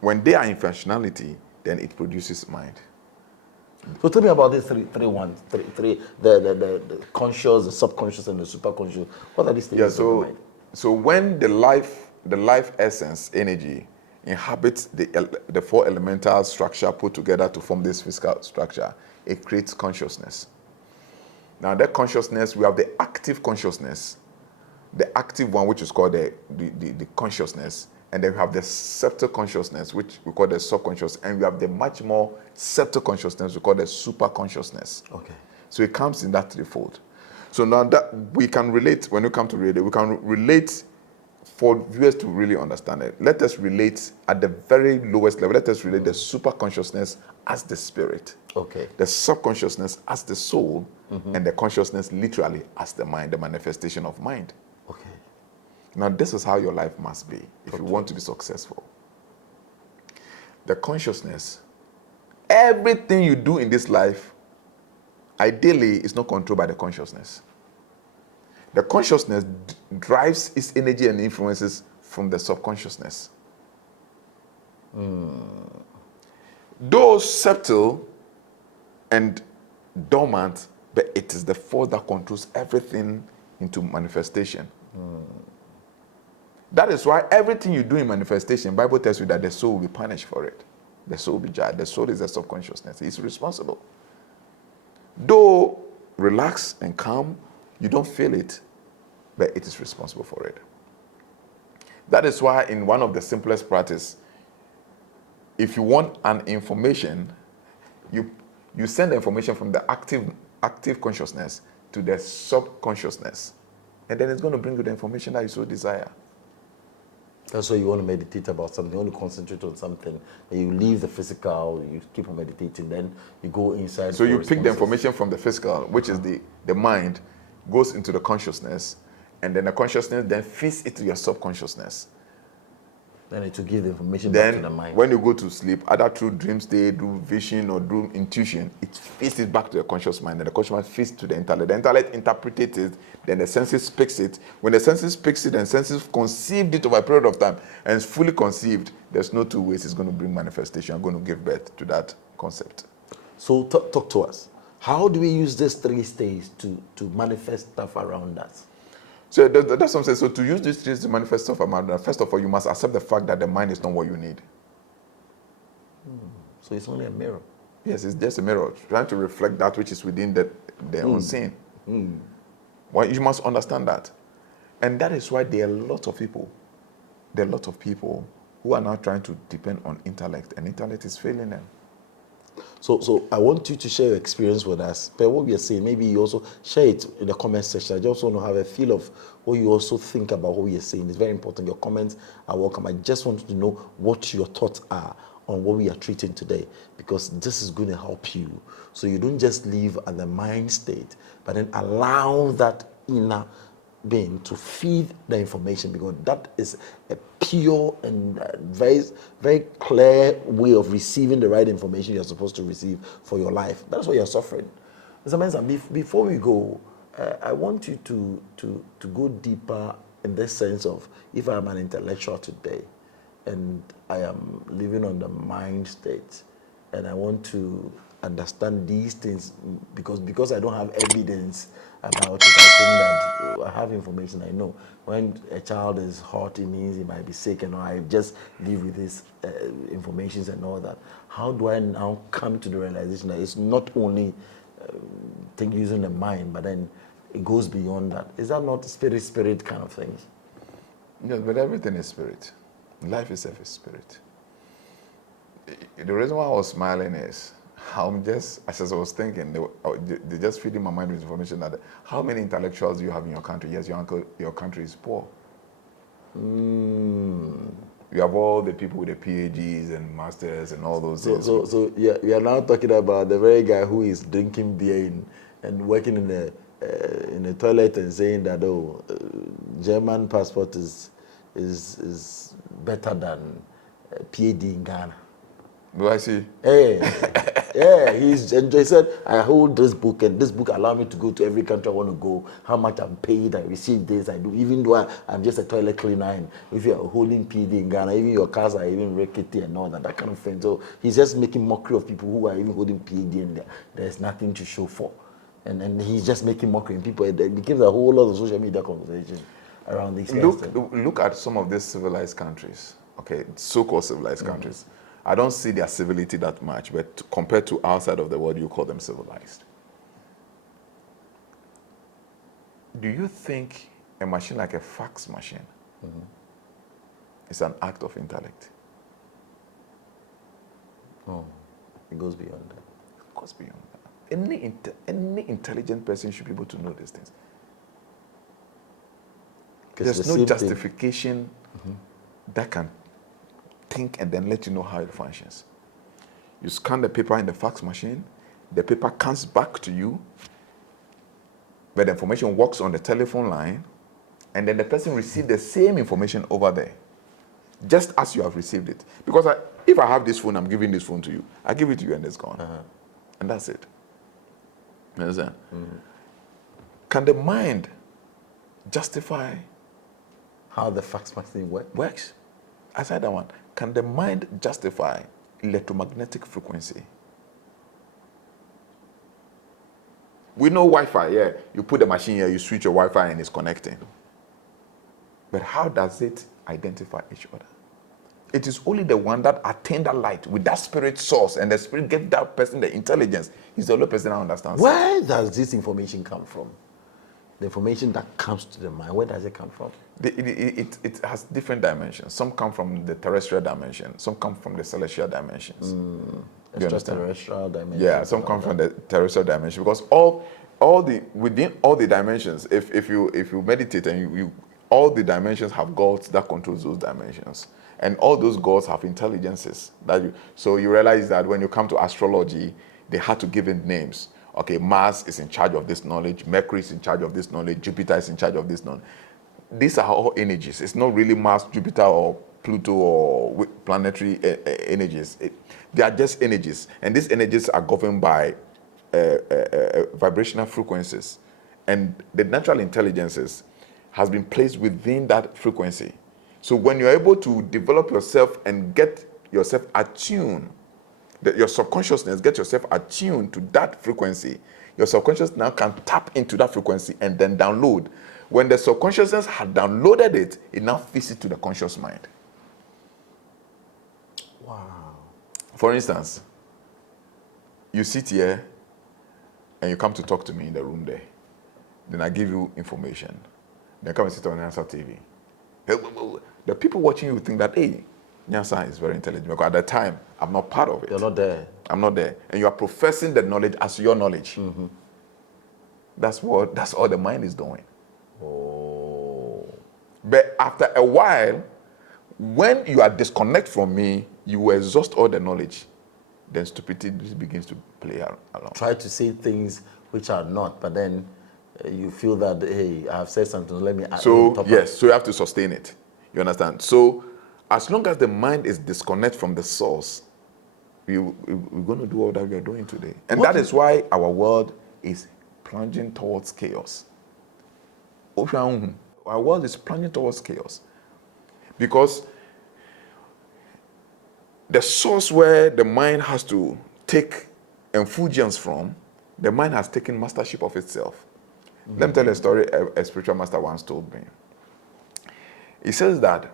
When they are in functionality, then it produces mind. So tell me about these three the conscious, the subconscious, and the superconscious. What are these things? Yeah. So when the life essence energy inhabits the four elemental structure put together to form this physical structure, it creates consciousness. Now that consciousness, we have the active consciousness, the active one, which is called the consciousness, and then we have the subtle consciousness, which we call the subconscious, and we have the much more subtle consciousness we call the super consciousness. Okay. So it comes in that threefold. So now that we can relate, when we come to relate, we can relate for viewers to really understand it. Let us relate at the very lowest level. Let us relate the super consciousness as the spirit. Okay. The subconsciousness as the soul, and the consciousness literally as the mind, the manifestation of mind. Okay. Now, this is how your life must be if you want to be successful. The consciousness, everything you do in this life, ideally, is not controlled by the consciousness. The consciousness drives its energy and influences from the subconsciousness. Though subtle and dormant, but it is the force that controls everything into manifestation. That is why everything you do in manifestation, Bible tells you that the soul will be punished for it. The soul will be judged. The soul is the subconsciousness. It's responsible. Though relaxed and calm, you don't feel it, but it is responsible for it. That is why in one of the simplest practice, if you want an information, you send the information from the active consciousness to the subconsciousness, and then it's going to bring you the information that you so desire. That's why you want to meditate about something, you want to concentrate on something, and you leave the physical, you keep on meditating, then you go inside. So you pick the information from the physical, which is the mind, goes into the consciousness, and then the consciousness then feeds it to your subconsciousness. Then it will give the information back to the mind. When you go to sleep, either through dream state, through vision, or through intuition, it feeds it back to the conscious mind, and the conscious mind feeds to the intellect. The intellect interprets it, then the senses picks it. When the senses picks it, and senses conceived it over a period of time, and it's fully conceived, there's no two ways it's going to bring manifestation. I'm going to give birth to that concept. So talk to us. How do we use these three stages to manifest stuff around us? So that's what I'm saying. So to use these three to manifest stuff around us, first of all, you must accept the fact that the mind is not what you need. So it's only a mirror. Yes, it's just a mirror, trying to reflect that which is within the unseen. Well, you must understand that. And that is why there are a lot of people who are now trying to depend on intellect, and intellect is failing them. So I want you to share your experience with us. But what we are saying, maybe you also share it in the comment section. I just want to have a feel of what you also think about what we are saying. It's very important. Your comments are welcome. I just want to know what your thoughts are on what we are treating today, because this is going to help you. So you don't just live at the mind state, but then allow that inner being to feed the information, because that is a pure and very, very clear way of receiving the right information you're supposed to receive for your life. That's why you're suffering. Mr. Mensah, before we go, I want you to go deeper in this sense of, if I'm an intellectual today and I am living on the mind state, and I want to understand these things because I don't have evidence about it. I think that I have information. I know when a child is hot, it means he might be sick, and I just live with this information and all that. How do I now come to the realization that it's not only using the mind, but then it goes beyond that? Is that not spirit kind of things? Yes, but everything is spirit. Life itself is spirit. The reason why I was smiling is, I'm just, as I was thinking, they just feeding my mind with information that how many intellectuals do you have in your country? Yes, your country is poor. You have all the people with the PhDs and masters and all those things. So yeah, we are now talking about the very guy who is drinking beer and working in the toilet and saying that German passport is better than PhD in Ghana. Do I see? Yeah, he said, I hold this book, and this book allows me to go to every country I want to go. How much I'm paid, I receive this, I do, even though I'm just a toilet cleaner. And if you're holding PhD in Ghana, even your cars are even rickety and all that kind of thing. So he's just making mockery of people who are even holding PhD in there's nothing to show for. And he's just making mockery, and people, it becomes a whole lot of social media conversation around these things. Look at some of these civilized countries. okay, so-called civilized countries, I don't see their civility that much, but compared to outside of the world, you call them civilized. Do you think a machine like a fax machine is an act of intellect? Oh, it goes beyond that. It goes beyond that. Any intelligent person should be able to know these things. There's no justification that can think and then let you know how it functions. You scan the paper in the fax machine, the paper comes back to you, but the information works on the telephone line, and then the person receives the same information over there, just as you have received it. Because if I have this phone, I'm giving this phone to you. I give it to you and it's gone. And that's it. You understand? Can the mind justify how the fax machine works? Aside that one, can the mind justify electromagnetic frequency? We know Wi-Fi, yeah. You put the machine here, you switch your Wi-Fi and it's connecting. But how does it identify each other? It is only the one that attained that light with that spirit source, and the spirit gave that person the intelligence. He's the only person that understands. Where does this information come from? The information that comes to the mind, where does it come from? It has different dimensions. Some come from the terrestrial dimension. Some come from the celestial dimensions. Extraterrestrial dimension. Yeah, some come from the terrestrial dimension, because within all the dimensions, if you meditate and you all the dimensions have gods that controls those dimensions, and all those gods have intelligences so you realize that when you come to astrology, they had to give it names. Okay, Mars is in charge of this knowledge, Mercury is in charge of this knowledge, Jupiter is in charge of this knowledge. These are all energies. It's not really Mars, Jupiter, or Pluto, or planetary energies. They are just energies, and these energies are governed by vibrational frequencies, and the natural intelligences has been placed within that frequency. So when you're able to develop yourself and get yourself attuned, your subconsciousness get yourself attuned to that frequency, your subconscious now can tap into that frequency and then download. When the subconsciousness had downloaded it, it now feeds it to the conscious mind. Wow. For instance, you sit here and you come to talk to me in the room there. Then I give you information. Then come and sit on Mensah TV. The people watching you think that, hey, Mensah is very intelligent, because at that time, I'm not part of it. You're not there. I'm not there. And you are professing the knowledge as your knowledge. That's all the mind is doing. Oh. But after a while, when you are disconnected from me, you will exhaust all the knowledge. Then stupidity begins to play along. Try to say things which are not, but then you feel that, hey, I have said something, let me... So you have to sustain it. You understand? So as long as the mind is disconnected from the source, we're going to do all that we are doing today. And that is why our world is plunging towards chaos. Our world is plunging towards chaos. Because the source where the mind has to take effulgence from, the mind has taken mastership of itself. Let me tell you a story a spiritual master once told me. He says that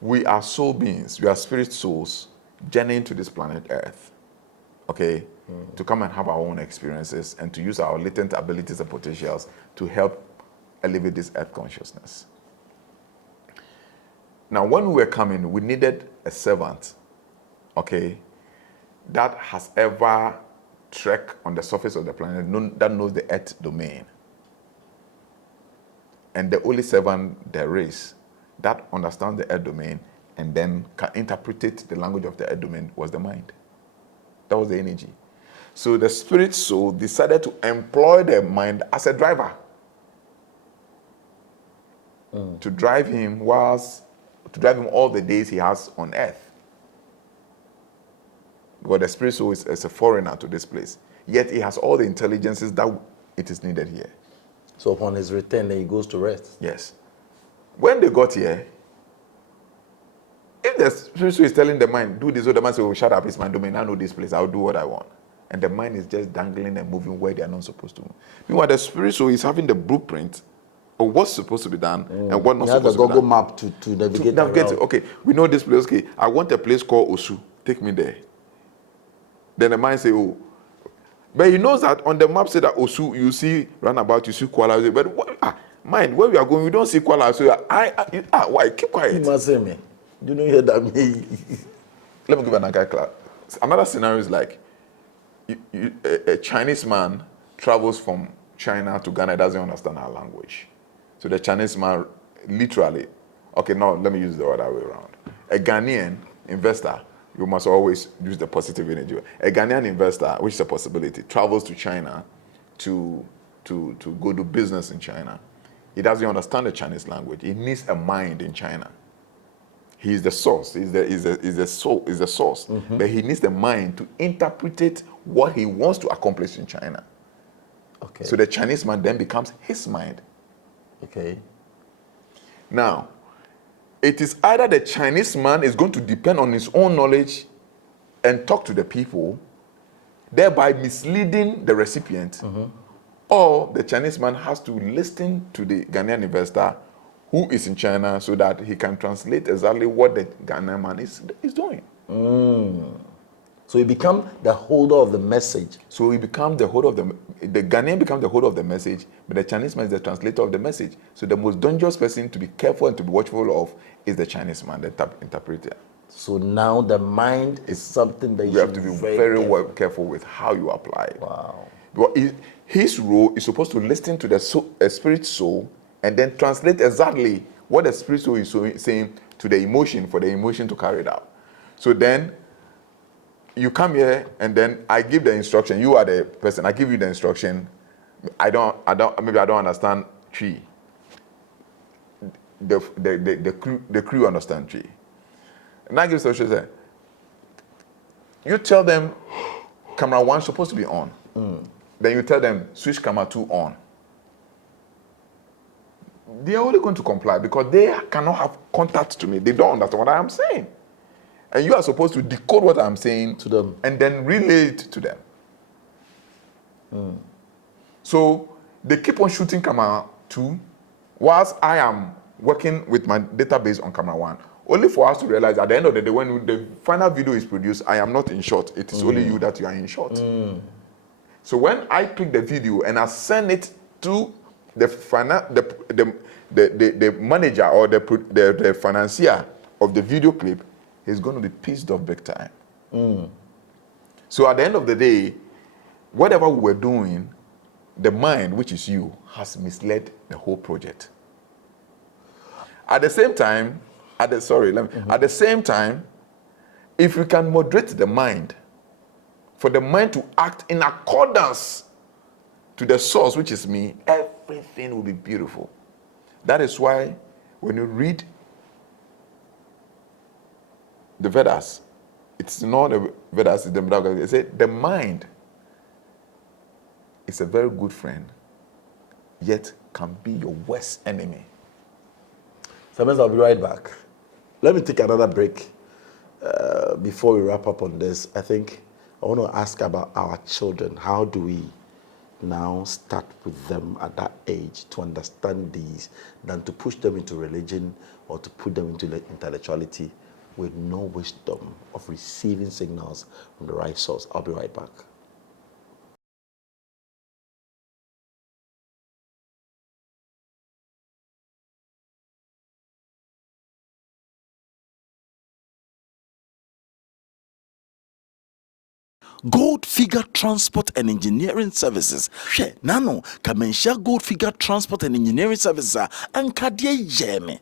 we are soul beings, we are spirit souls journeying to this planet Earth, okay, to come and have our own experiences and to use our latent abilities and potentials to help elevate this Earth consciousness. Now, when we were coming, we needed a servant, okay, that has ever trekked on the surface of the planet, that knows the Earth domain. And the only servant there is that understands the Earth domain and then can interpret the language of the Earth domain was the mind. That was the energy. So the spirit soul decided to employ the mind as a driver. To drive him all the days he has on Earth. Because the spirit soul is a foreigner to this place. Yet he has all the intelligences that it is needed here. So upon his return, then he goes to rest. Yes. When they got here, if the spirit soul is telling the mind, do this, or the mind says, oh, shut up, it's my domain, I know this place, I'll do what I want. And the mind is just dangling and moving where they are not supposed to move. Meanwhile, the spirit soul is having the blueprint or what's supposed to be done and what not You have the supposed to be Google done. map to navigate around. Okay, we know this place. Okay, I want a place called Osu. Take me there. Then the mind say, oh, but he knows that on the map say that Osu, you see roundabout, you see Kuala. But mind, where we are going, we don't see Kuala. So why? Keep quiet. You must say me. You don't hear that me. Let me give another class. Another scenario is like a Chinese man travels from China to Ghana, doesn't understand our language. So the Chinese man literally, okay, no, let me use the other way around. A Ghanaian investor, you must always use the positive energy. A Ghanaian investor, which is a possibility, travels to China to go do business in China. He doesn't understand the Chinese language. He needs a mind in China. He's the source. He's the source. Mm-hmm. But he needs the mind to interpret what he wants to accomplish in China. Okay. So the Chinese man then becomes his mind. Okay. Now, it is either the Chinese man is going to depend on his own knowledge and talk to the people, thereby misleading the recipient, or the Chinese man has to listen to the Ghanaian investor who is in China so that he can translate exactly what the Ghanaian man is doing. So you become the holder of the message. So he becomes the holder of the Ghanaian becomes the holder of the message, but the Chinese man is the translator of the message. So the most dangerous person to be careful and to be watchful of is the Chinese man, the interpreter. So now the mind is something that you have to be very careful with how you apply it. Wow. But his role is supposed to listen to the spirit soul and then translate exactly what the spirit soul is saying to the emotion for the emotion to carry it out. So then you come here and then I give the instruction. You are the person. I give you the instruction. Maybe I don't understand tree. The crew understand tree. And I give instruction. Say, you tell them camera 1 supposed to be on. Then you tell them switch camera 2 on. They are only going to comply because they cannot have contact to me. They don't understand what I am saying. And you are supposed to decode what I'm saying to them and then relay it to them. So they keep on shooting camera 2 whilst I am working with my database on camera 1. Only for us to realize at the end of the day, when the final video is produced, I am not in shot. It is only you that you are in shot. So when I pick the video and I send it to the manager or the financier of the video clip, he's going to be pissed off big time. So at the end of the day, whatever we were doing, the mind, which is you, has misled the whole project. At the same time, at the same time, if we can moderate the mind, for the mind to act in accordance to the source, which is me, everything will be beautiful. That is why when you read the Vedas, it's not the Vedas, it's the Bhagavad Gita. They say the mind is a very good friend, yet can be your worst enemy. So I'll be right back. Let me take another break before we wrap up on this. I think I want to ask about our children. How do we now start with them at that age to understand these than to push them into religion or to put them into intellectuality with no wisdom of receiving signals from the right source? I'll be right back. Gold Figure Transport and Engineering Services. She nano Mensah Gold Figure Transport and Engineering Services and Kadie Jeme.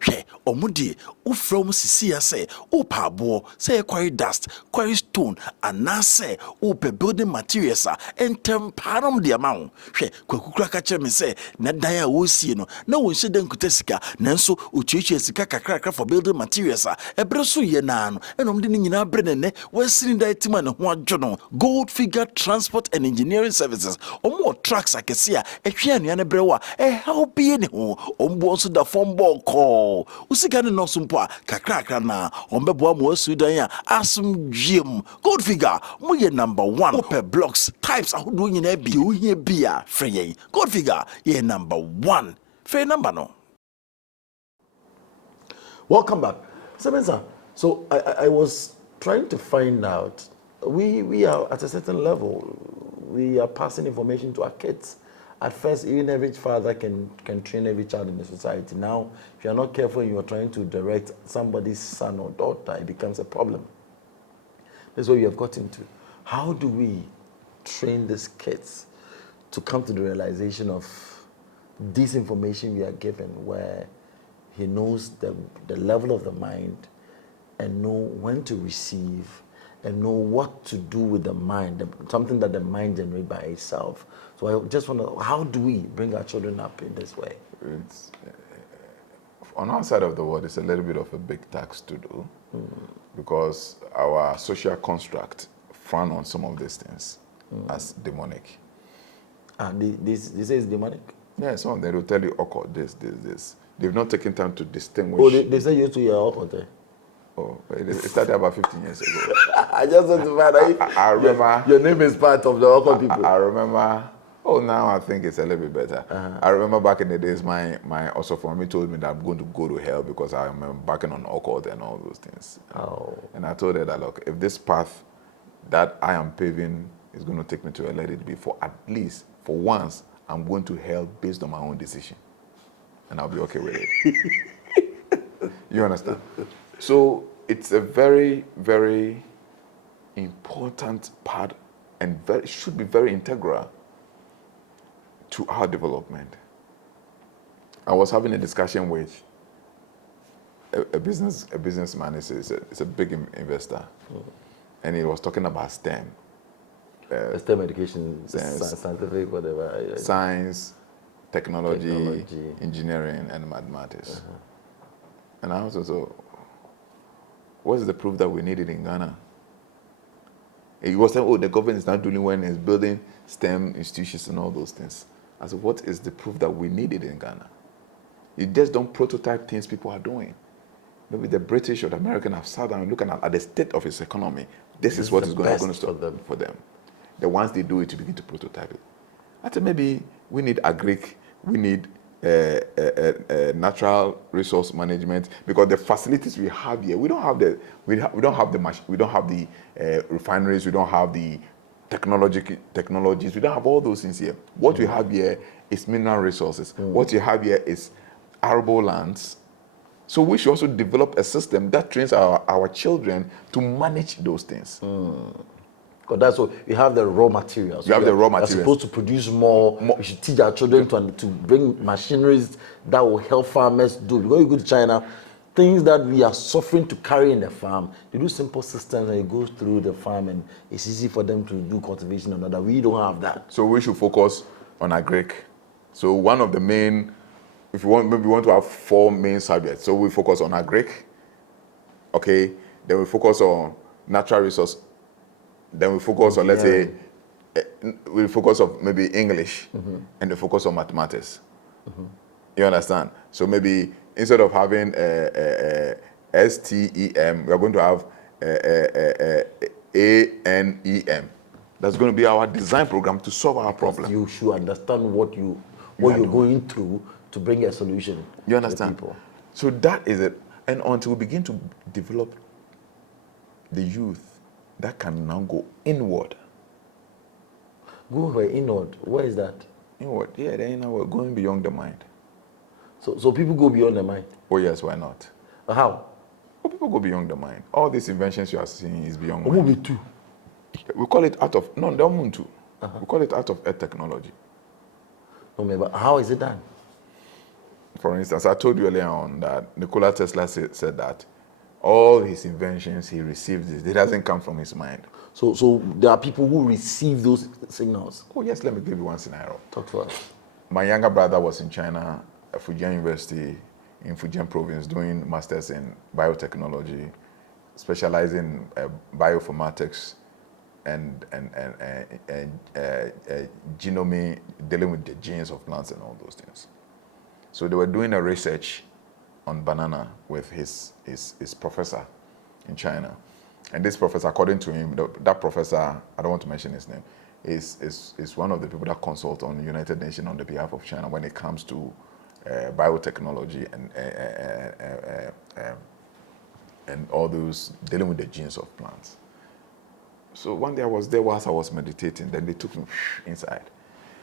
She omudi ufrom sisi say upa bo say quarry dust, quarry stone, and na say upe building materials and temparam the amount. She kwakukura kache me say na dan a wo sie no na won hye den kutasika nanso uchichi sika kakra for building materials ebre so ye na no enom de nyina bre ne wasini da etima ne ho adwo no. Gold Figure Transport and Engineering Services omo trucks akese a ehwe anua ne bre wa help ye ne ho ombo so da form ball call usika ne no so mpo a kakra na ombebo mo asudan ya asum dwiem. Gold Figure mo ye number 1 open blocks types ahodo nyina bi ohia bia frey. Gold Figure ye number 1 Fe number no. Welcome back. So, Mensah, so I was trying to find out, we are at a certain level, we are passing information to our kids. At first, even every father can train every child in the society. Now, if you're not careful and you're trying to direct somebody's son or daughter, it becomes a problem. That's what we have got into. How do we train these kids to come to the realization of this information we are given, where he knows the level of the mind and know when to receive and know what to do with the mind, something that the mind generates by itself. So I just want to, how do we bring our children up in this way? It's, on our side of the world, it's a little bit of a big task to do because our social construct frown on some of these things as demonic. And this is demonic? Yeah, some of them will tell you, occult, this. They've not taken time to distinguish. Oh, they say you to your occult. Oh, it started about 15 years ago. I just want to find out I remember your name is part of the occult people. I remember. Oh, now I think it's a little bit better. I remember back in the days, my also for me told me that I'm going to go to hell because I'm embarking on occult and all those things. Oh. And I told her that, look, if this path that I am paving is going to take me to hell, let it be. For at least, for once, I'm going to hell based on my own decision. And I'll be okay with it. You understand? So it's a very, very important part and should be very integral to our development. I was having a discussion with a businessman. It's a big investor, and he was talking about STEM. STEM education, scientific, whatever. Science, technology, engineering, and mathematics. And I also thought, what's the proof that we need it in Ghana? He was saying, oh, the government is not doing well and it's building STEM institutions and all those things. I said, what is the proof that we need it in Ghana? You just don't prototype things people are doing. Maybe the British or the American have sat down and looking at the state of its economy. This is what is going to stop for them. The ones they do it to begin to prototype it. I said, maybe we need agric, we need natural resource management, because the facilities we have here, we don't have the refineries, we don't have the technologies, we don't have all those things here. What we have here is mineral resources. What you have here is arable lands. So we should also develop a system that trains our children to manage those things. Because that's what we have, the raw materials. You have the raw materials. We're supposed to produce more. We should teach our children to bring machineries that will help farmers do. Because you go to China, things that we are suffering to carry in the farm, they do simple systems and it goes through the farm and it's easy for them to do cultivation and all that. We don't have that. So we should focus on agric. So one of the main, if you want, maybe we want to have 4 main subjects. So we focus on agric, okay? Then we focus on natural resource. Then we focus on, let's say, we focus on maybe English, and we focus on mathematics. You understand? So maybe instead of having STEM, we are going to have ANEM. That's going to be our design program to solve our problem. You should understand what you're going through to bring a solution. You understand? To people. So that is it. And until we begin to develop the youth that can now go inward. Go inward. Where is that? Inward. Yeah, then we're going beyond the mind. So people go beyond the mind. Oh yes, why not? How? Oh, people go beyond the mind. All these inventions you are seeing is beyond mind. Movie too. We call it art of no, don't want to. We call it art of earth technology. No, but how is it done? For instance, I told you earlier on that Nikola Tesla said that all his inventions he received it doesn't come from his mind. So there are people who receive those signals. Oh yes, let me give you one scenario. Talk to us. My younger brother was in China, at Fujian University in Fujian province, doing masters in biotechnology, specializing in bioinformatics and genome, dealing with the genes of plants and all those things. So they were doing a research on banana with his professor in China. And this professor, according to him, that professor, I don't want to mention his name, is one of the people that consult on the United Nations on the behalf of China when it comes to biotechnology and all those dealing with the genes of plants. So one day I was there whilst I was meditating. Then they took me inside,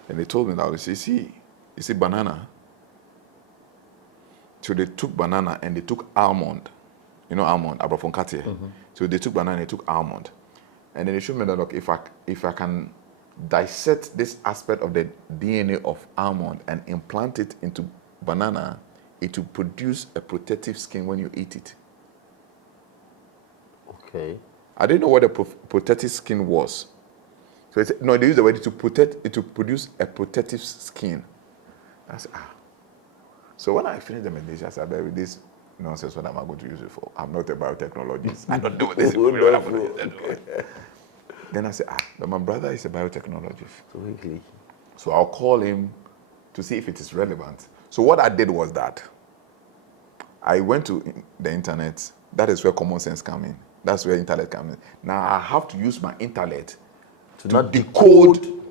and they told me that you see banana. So they took banana and they took almond, almond, abrafonkatia. Mm-hmm. So they took banana and they took almond, and then they showed me that look, if I can dissect this aspect of the DNA of almond and implant it into banana, it will produce a protective skin when you eat it. Okay. I didn't know what a protective skin was. So they used the word to produce a protective skin. I said, So when I finished the meditation, I said, baby, this nonsense, what am I going to use it for? I'm not a biotechnologist. I don't do this. Then I said, but my brother is a biotechnologist. So I'll call him to see if it is relevant. So what I did was that I went to the internet. That is where common sense comes in. That's where intellect comes in. Now I have to use my intellect to not decode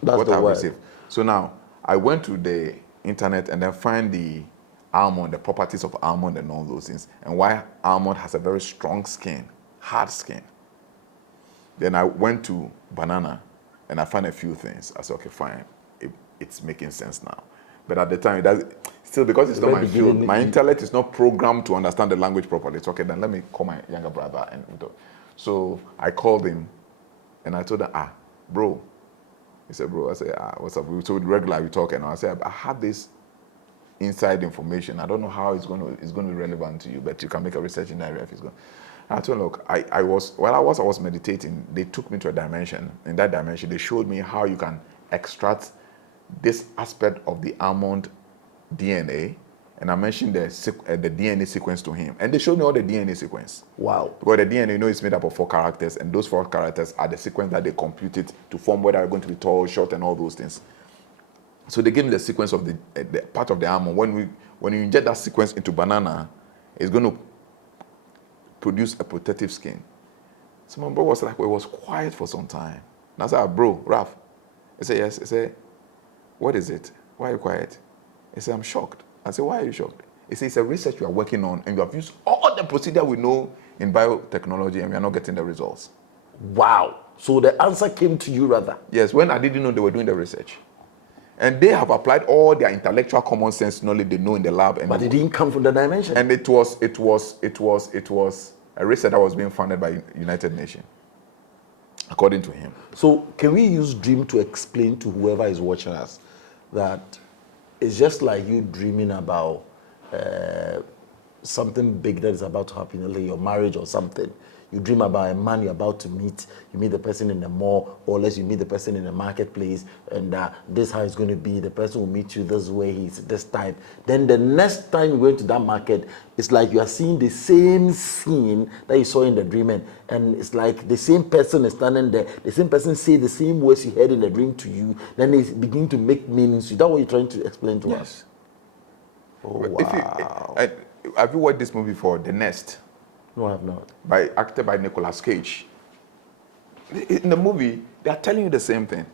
what I received. So now I went to the internet and then find the almond, the properties of almond and all those things, and why almond has a very strong skin, hard skin. Then I went to banana and I found a few things. I said, okay, fine, it's making sense now. But at the time, still because it's not my field, my intellect is not programmed to understand the language properly. It's okay, then let me call my younger brother. So I called him and I told him, bro. He said, bro, I said, what's up? So regularly we talk, and I said, I have this inside information. I don't know how it's going to be relevant to you, but you can make a research in that area if it's going. I told him, look, I was meditating, they took me to a dimension. In that dimension, they showed me how you can extract this aspect of the almond DNA, and I mentioned the DNA sequence to him, and they showed me all the DNA sequence. Wow. Well, the DNA, is made up of 4 characters, and those 4 characters are the sequence that they computed to form whether they're going to be tall, short, and all those things. So they gave me the sequence of the part of the almond. When you inject that sequence into banana, it's going to produce a protective skin. So my bro was like, well, it was quiet for some time. And I said, bro, Ralph. He said, yes. He said, what is it? Why are you quiet? He said, I'm shocked. I said, why are you shocked? He said, it's a research you are working on, and you have used all the procedure we know in biotechnology, and we are not getting the results. Wow. So the answer came to you rather? Yes, when I didn't know they were doing the research. And they have applied all their intellectual common sense knowledge they know in the lab. But it didn't come from the dimension. And it was a research that was being funded by United Nations, according to him. So can we use dream to explain to whoever is watching us that it's just like you dreaming about something big that is about to happen, like your marriage or something. You dream about a man you're about to meet. You meet the person in the mall, or unless you meet the person in the marketplace, and this is how it's going to be. The person will meet you this way, he's this time. Then the next time you go into that market, it's like you are seeing the same scene that you saw in the dream, and it's like the same person is standing there. The same person say the same words you heard in the dream to you. Then they begin to make meanings. Is that what you're trying to explain to us? Oh, wow. Have you watched this movie before, The Nest? No, I have not. Acted by Nicolas Cage. In the movie, they are telling you the same thing.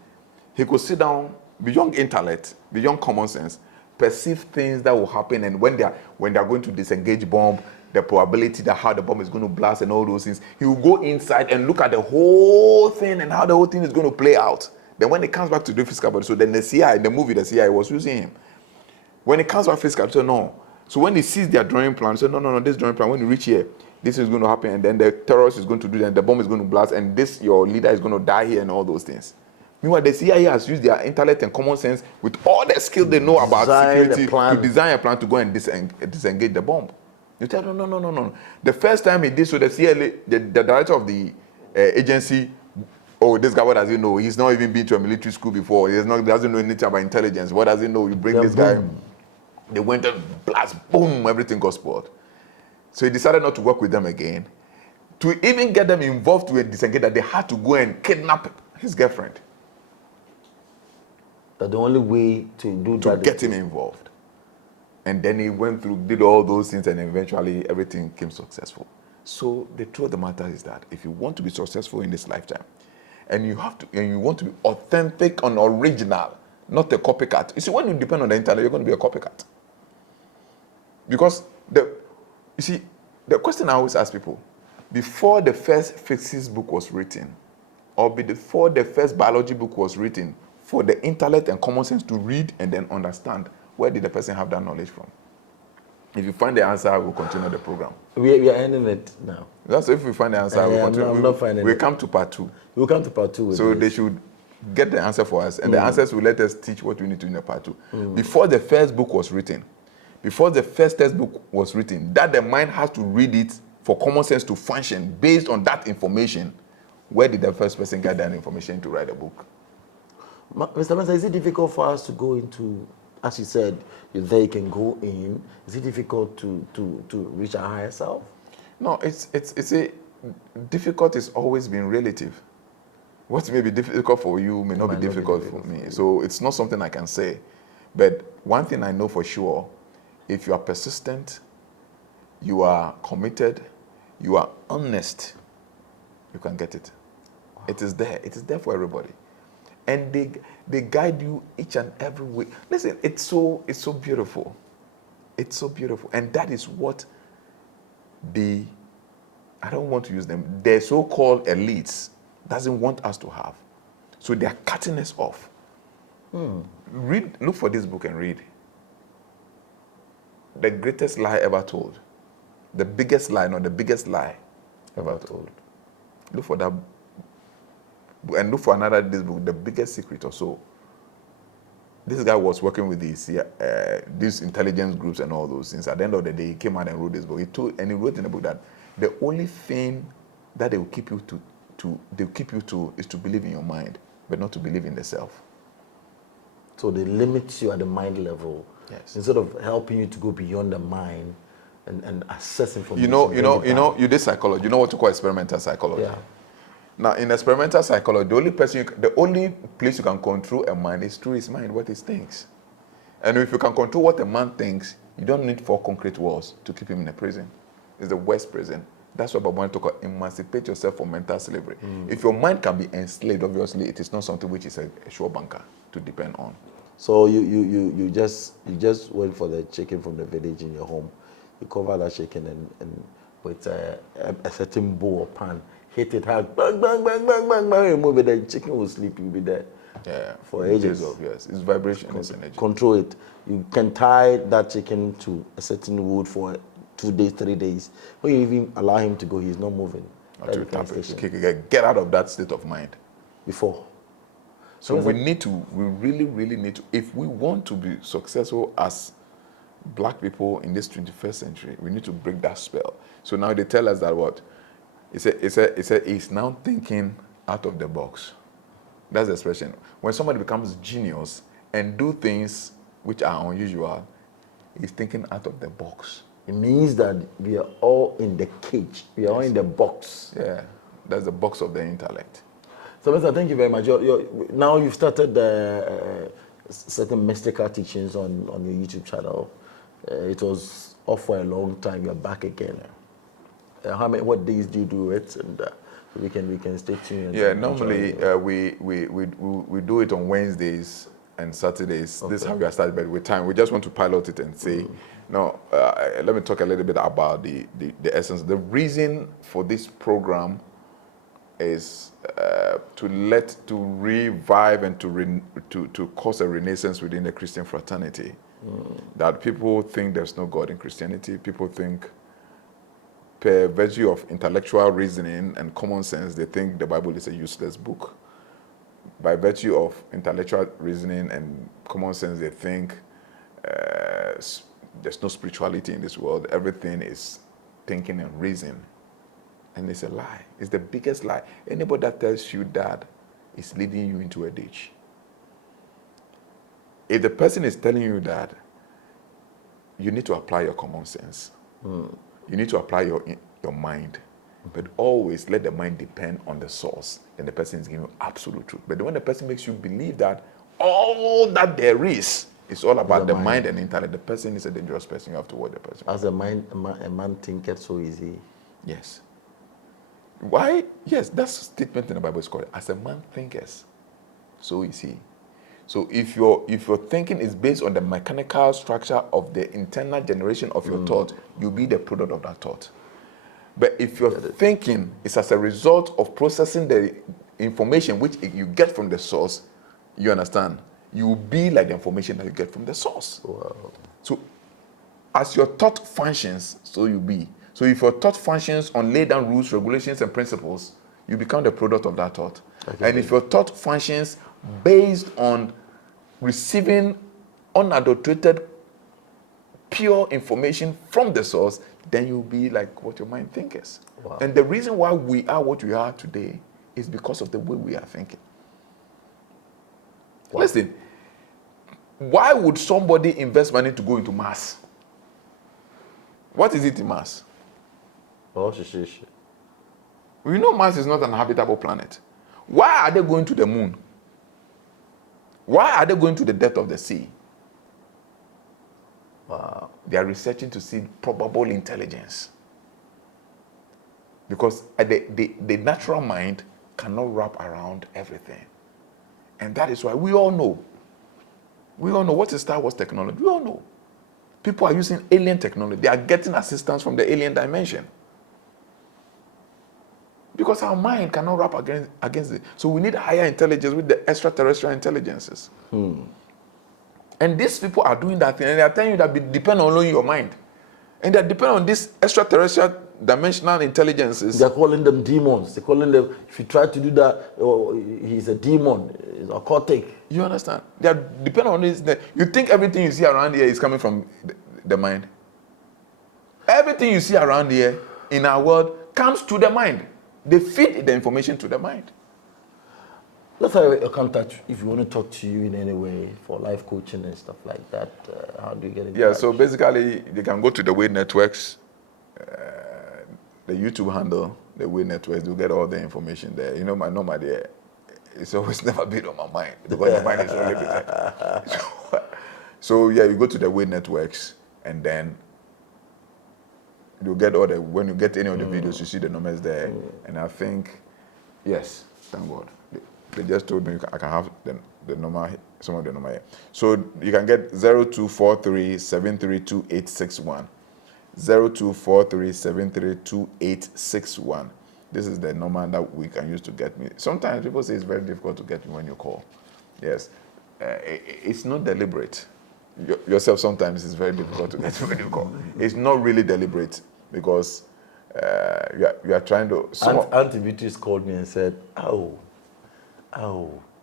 He could sit down, beyond intellect, beyond common sense, perceive things that will happen, and when they are going to disengage bomb, the probability that how the bomb is going to blast and all those things, he will go inside and look at the whole thing and how the whole thing is going to play out. Then when it comes back to the physical body, so then the CIA, in the movie, the CIA was using him. When it comes back physical, so no. So when he sees their drawing plan, so no, this drawing plan, when you reach here, this is going to happen, and then the terrorist is going to do that, and the bomb is going to blast, and your leader is going to die here, and all those things. Meanwhile, the CIA has used their intellect and common sense with all the skill they know about security to design a plan to go and disengage the bomb. You tell no. The first time he did so, the CIA, the director of the agency, this guy, what does he know? He's not even been to a military school before. He doesn't know anything about intelligence. What does he know? You bring this guy. They went and blast, boom, everything got spoiled. So he decided not to work with them again. To even get them involved to disengage, that they had to go and kidnap his girlfriend. That the only way to do that to get him involved. And then he went through, did all those things, and eventually everything came successful. So the truth of the matter is that if you want to be successful in this lifetime, and you want to be authentic and original, not a copycat. You see, when you depend on the internet, you're going to be a copycat. Because you see, the question I always ask people, before the first physics book was written, or before the first biology book was written, for the intellect and common sense to read and then understand, where did the person have that knowledge from? If you find the answer, I will continue the program. We are ending it now. That's if we find the answer, we'll continue. I'm not finding we it. come to part 2. We'll come to part 2 with So this. they should get the answer for us, and the answers will let us teach what we need to in the part 2. Before the first book was written, before the first textbook was written, that the mind has to read it for common sense to function based on that information. Where did the first person get that information to write a book? Mr. Mensah, is it difficult for us to go into, as you said, they can go in? Is it difficult to reach our higher self? No, it's a difficult is always been relative. What may be difficult for you may not be difficult for me. So it's not something I can say. But one thing I know for sure, if you are persistent, you are committed, you are honest, you can get it. It is there. It is there for everybody. And they guide you each and every way. Listen, it's so beautiful. It's so beautiful. And that is what I don't want to use them, the so-called elites doesn't want us to have. So they are cutting us off. Look for this book and read. The greatest lie ever told. The biggest lie, not the biggest lie ever told. Look for that, and look for another this book, The Biggest Secret or so. This guy was working with these intelligence groups and all those things. At the end of the day, he came out and wrote this book. He wrote in the book that the only thing that they will keep you to is to believe in your mind, but not to believe in the self. So they limit you at the mind level. Yes. Instead of helping you to go beyond the mind and assess information. You did psychology. You know what to call experimental psychology. Yeah. Now, in experimental psychology, the only place you can control a man is through his mind, what he thinks. And if you can control what a man thinks, you don't need 4 concrete walls to keep him in a prison. It's the worst prison. That's what Bob talk about, emancipate yourself from mental slavery. If your mind can be enslaved, obviously, it is not something which is a sure banker to depend on. So you just went for the chicken from the village in your home. You cover that chicken and with a certain bowl or pan, hit it hard, bang, bang, bang, bang, bang, bang, remove it, the chicken will sleep, you'll be there. Yeah, for ages. Yes, it's vibration, it's energy. Control it. You can tie that chicken to a certain wood for 2 days, 3 days. When you even allow him to go, he's not moving. Get out of that state of mind. Before. So we really, really need to, if we want to be successful as black people in this 21st century, we need to break that spell. So now they tell us that what? It's now thinking out of the box. That's the expression. When somebody becomes genius and do things which are unusual, he's thinking out of the box. It means that we are all in the cage. We are all in the box. Yeah, that's the box of the intellect. So, Mensah, thank you very much. Now you've started certain mystical teachings on your YouTube channel. It was off for a long time. You're back again. What days do you do it? And we can stay tuned. Yeah, normally we do it on Wednesdays and Saturdays. Okay. This is how we are started, but with time, we just want to pilot it and say, no. Let me talk a little bit about the essence. The reason for this program is to revive and to cause a renaissance within the Christian fraternity. That people think there's no God in Christianity. People think, per virtue of intellectual reasoning and common sense, they think the Bible is a useless book. By virtue of intellectual reasoning and common sense, they think there's no spirituality in this world. Everything is thinking and reason. And it's a lie. It's the biggest lie. Anybody that tells you that is leading you into a ditch. If the person is telling you that, you need to apply your common sense. You need to apply your mind. But always let the mind depend on the source. And the person is giving you absolute truth. But when the person makes you believe that all that there is all about the mind and intellect, the person is a dangerous person. You have to watch the person. As a man thinketh so easy. Yes. Why? Yes, that statement in the Bible is called, as a man thinketh, so is he. So if your thinking is based on the mechanical structure of the internal generation of your thought, you'll be the product of that thought. But if your thinking is as a result of processing the information which you get from the source, you understand, you will be like the information that you get from the source. Wow. So as your thought functions, so you be. So if your thought functions on laid down rules, regulations, and principles, you become the product of that thought. And if your thought functions based on receiving unadulterated, pure information from the source, then you'll be like what your mind thinks. Wow. And the reason why we are what we are today is because of the way we are thinking. Wow. Listen, why would somebody invest money to go into Mars? What is it in Mars? Oh, shit. We know Mars is not an habitable planet. Why are they going to the moon? Why are they going to the depth of the sea? Wow. They are researching to see probable intelligence. Because the natural mind cannot wrap around everything. And that is why we all know what is Star Wars technology. We all know. People are using alien technology. They are getting assistance from the alien dimension. Because our mind cannot wrap against it. So we need higher intelligence with the extraterrestrial intelligences. And these people are doing that thing, and they are telling you that depend on only your mind. And they depend on these extraterrestrial dimensional intelligences. They're calling them demons. They're calling them, if you try to do that, oh, he's a demon, he's occultic. You understand? They are dependent on this. You think everything you see around here is coming from the mind. Everything you see around here in our world comes to the mind. They feed the information to the mind. Let's have a contact if you want to talk to you in any way for life coaching and stuff like that. How do you get in touch? So basically, you can go to the Way Networks, the YouTube handle, the Way Networks. You'll get all the information there. You know, my normal there, it's always never been on my mind because my mind is only there. So you go to the Way Networks, and then you'll get all the, when you get any of the videos, you see the numbers there. And I think, yes, thank God. They just told me I can have the number, some of the number here. So you can get 0243 732861. 0243 732861. This is the number that we can use to get me. Sometimes people say it's very difficult to get me when you call. Yes. It's not deliberate. Yourself sometimes it's very difficult to get me when you call. It's not really deliberate because you are trying to... Auntie Beatrice called me and said, I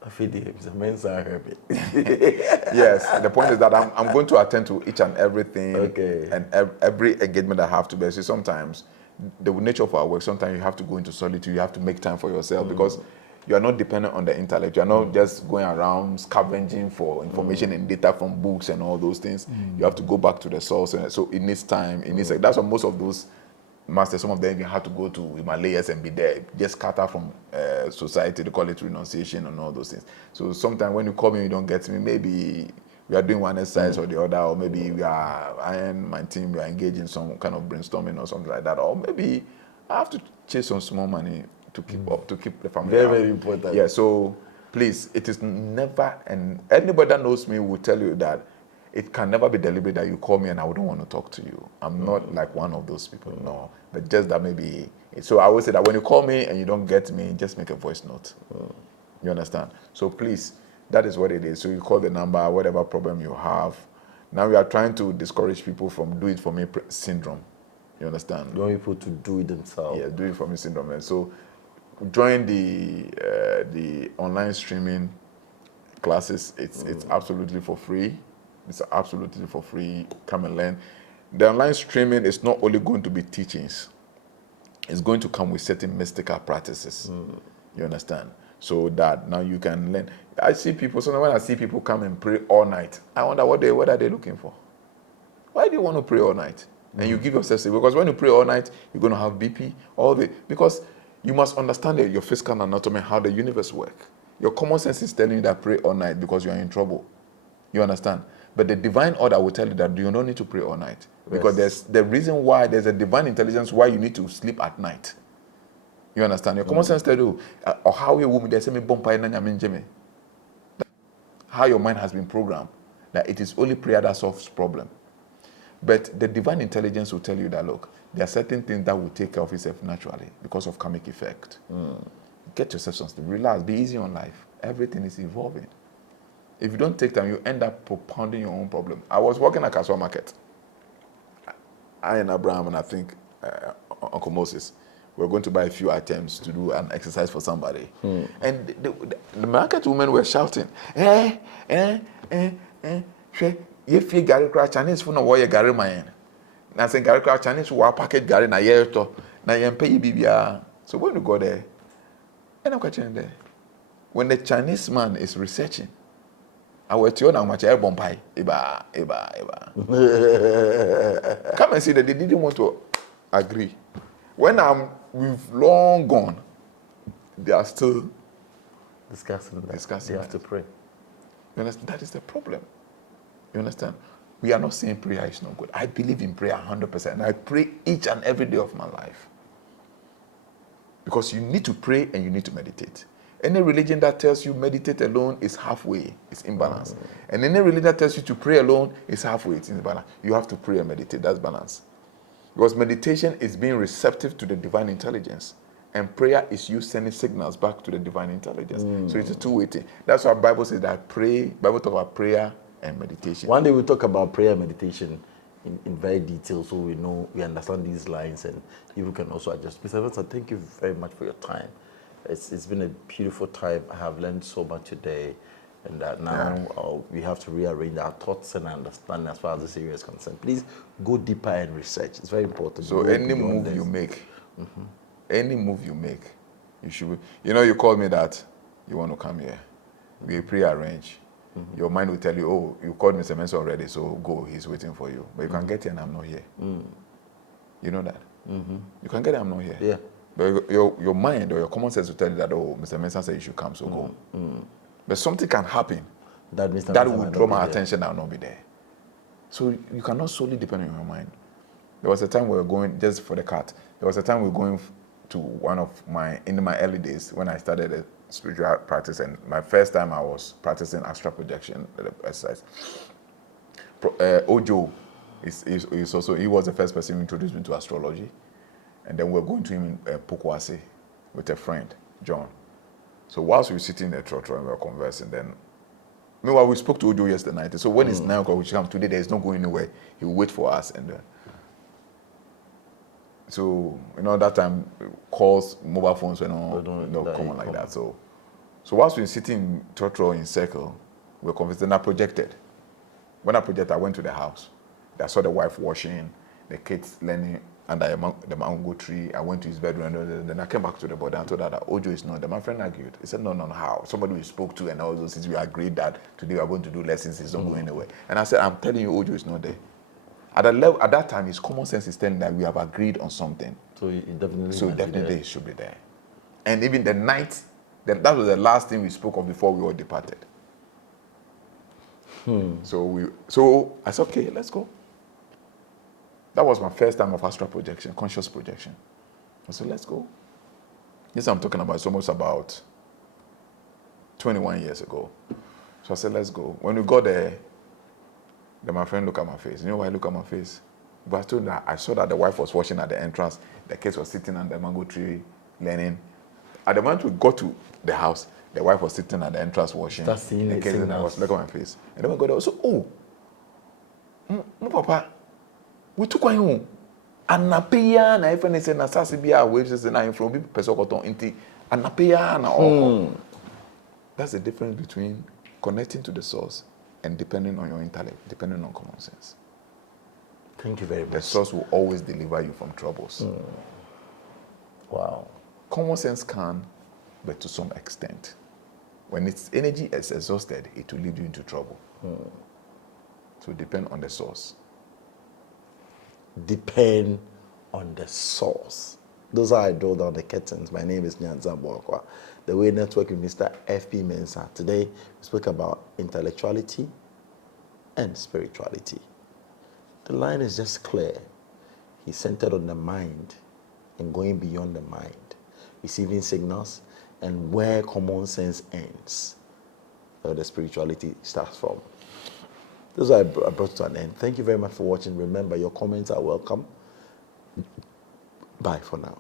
feel the Mensah heard me. Yes, the point is that I'm going to attend to each and everything, and every engagement I have to be. So sometimes, the nature of our work, sometimes you have to go into solitude, you have to make time for yourself because you are not dependent on the intellect. You are not just going around scavenging for information and data from books and all those things. You have to go back to the source, and so it needs time. It needs that's what most of those masters, some of them even had to go to Himalayas and be there, just cut out from society. They call it renunciation and all those things. So sometimes when you call me, you don't get me. Maybe we are doing one exercise or the other, or maybe I and my team, we are engaged in some kind of brainstorming or something like that, or maybe I have to chase some small money to keep up, to keep the family. Very, very important. Yeah, so please, it is never, and anybody that knows me will tell you that it can never be deliberate that you call me and I wouldn't want to talk to you. I'm not like one of those people, no. But just that maybe, so I always say that when you call me and you don't get me, just make a voice note. You understand? So please, that is what it is. So you call the number, whatever problem you have. Now we are trying to discourage people from do it for me syndrome. You understand? You want people to do it themselves. Yeah, do it for me syndrome. And so join the online streaming classes. It's absolutely for free. It's absolutely for free. Come and learn. The online streaming is not only going to be teachings. It's going to come with certain mystical practices. You understand? So that now you can learn. I see people, sometimes when I see people come and pray all night, I wonder what are they looking for? Why do you want to pray all night? And you give yourself, because when you pray all night, you're going to have BP, because you must understand your physical anatomy, how the universe works. Your common sense is telling you that pray all night because you are in trouble. You understand? But the divine order will tell you that you don't need to pray all night. Because there's the reason why, there's a divine intelligence why you need to sleep at night. You understand? Your common sense tells you, or how you woman, they say me bump how your mind has been programmed, that it is only prayer that solves problem. But the divine intelligence will tell you that, look, there are certain things that will take care of itself naturally because of karmic effect. Get yourself something, relax, be easy on life. Everything is evolving. If you don't take time, you end up propounding your own problem. I was working at Kaswa Market. I and Abraham and I think Uncle Moses were going to buy a few items to do an exercise for somebody. And the market women were shouting, if you Gary Crash Chinese for no way Gary man. Now saying Gary Crash Chinese will packet Gary na year to na yen pay BBA. So when you go there, and I'm catching there. When the Chinese man is researching, I will tell you how much air bomb pie. Iba. Come and see that they didn't want to agree. When we've long gone, they are still Discussing. You have that. to pray. You understand? That is the problem. You understand? We are not saying prayer is not good. I believe in prayer 100%. I pray each and every day of my life. Because you need to pray and you need to meditate. Any religion that tells you meditate alone is halfway, it's imbalanced. And any religion that tells you to pray alone is halfway, it's imbalanced. You have to pray and meditate, that's balance. Because meditation is being receptive to the divine intelligence. And prayer is you sending signals back to the divine intelligence. So it's a two-way thing. That's why the Bible says that Bible talks about prayer and meditation. One day we'll talk about prayer and meditation in very detail, so we understand these lines, and people can also adjust. Mr. Mensah, thank you very much for your time. It's been a beautiful time. I have learned so much today, and that now we have to rearrange our thoughts and understanding as far as this area is concerned. Please go deeper and research. It's very important. So any move you make, you should. You called me that you want to come here. We pre-arrange. Your mind will tell you, oh, you called Mr. Mensah already, so go, he's waiting for you. But you can get here and I'm not here. You know that? You can get here, I'm not here. Yeah. But your mind or your common sense will tell you that, oh, Mr. Mensah said you should come, so go. But something can happen that will draw my attention, I'll not be there. So you cannot solely depend on your mind. There was a time we were going, just for the cat, there was a time we were going to in my early days when I started a spiritual practice, and my first time I was practicing astral projection exercise. Ojo is also, he was the first person who introduced me to astrology. And then we were going to him in Pokwase with a friend, John. So whilst we were sitting in the trotro and we were conversing, then meanwhile we spoke to Ojo yesterday night. So when it's 9 o'clock, we should come today, there is no going anywhere. He will wait for us. And so that time calls, mobile phones were not common like that. So whilst we were sitting in trotro in circle, we were conversing. Then I projected. When I projected, I went to the house. I saw the wife washing, the kids learning under the mango tree. I went to his bedroom, and then I came back to the body and told her that Ojo is not there. My friend argued. He said, no, how? Somebody we spoke to and all those things, we agreed that today we are going to do lessons, he's not going anywhere. And I said, I'm telling you, Ojo is not there. At that time, his common sense is telling that we have agreed on something. So definitely it should be there. And even the night, that was the last thing we spoke of before we all departed. So I said, okay, let's go. That was my first time of astral projection, conscious projection. I said, let's go. This I'm talking about, it's almost about 21 years ago. So I said, let's go. When we got there, then my friend looked at my face. You know why I look at my face? But I saw that the wife was washing at the entrance. The kids were sitting under the mango tree, learning. At the moment we got to the house, the wife was sitting at the entrance washing. The kids, and I was looking at my face. And then we got there, I said, oh, no, Papa. We took one home. Anapea na ife ne se na sase bia we se na info bi person koton nti anapea na all. That's the difference between connecting to the source and depending on your intellect, depending on common sense. Thank you very much. The source will always deliver you from troubles. Wow. Common sense can, but to some extent. When its energy is exhausted, it will lead you into trouble. So depend on the source. Depend on the source. Those are I draw down the curtains. My name is Nyanza Bwakwa. The Way Network with Mr. F.P. Mensah. Today, we spoke about intellectuality and spirituality. The line is just clear. He's centered on the mind and going beyond the mind, receiving signals and where common sense ends. the spirituality starts from. This is what I brought to an end. Thank you very much for watching. Remember, your comments are welcome. Bye for now.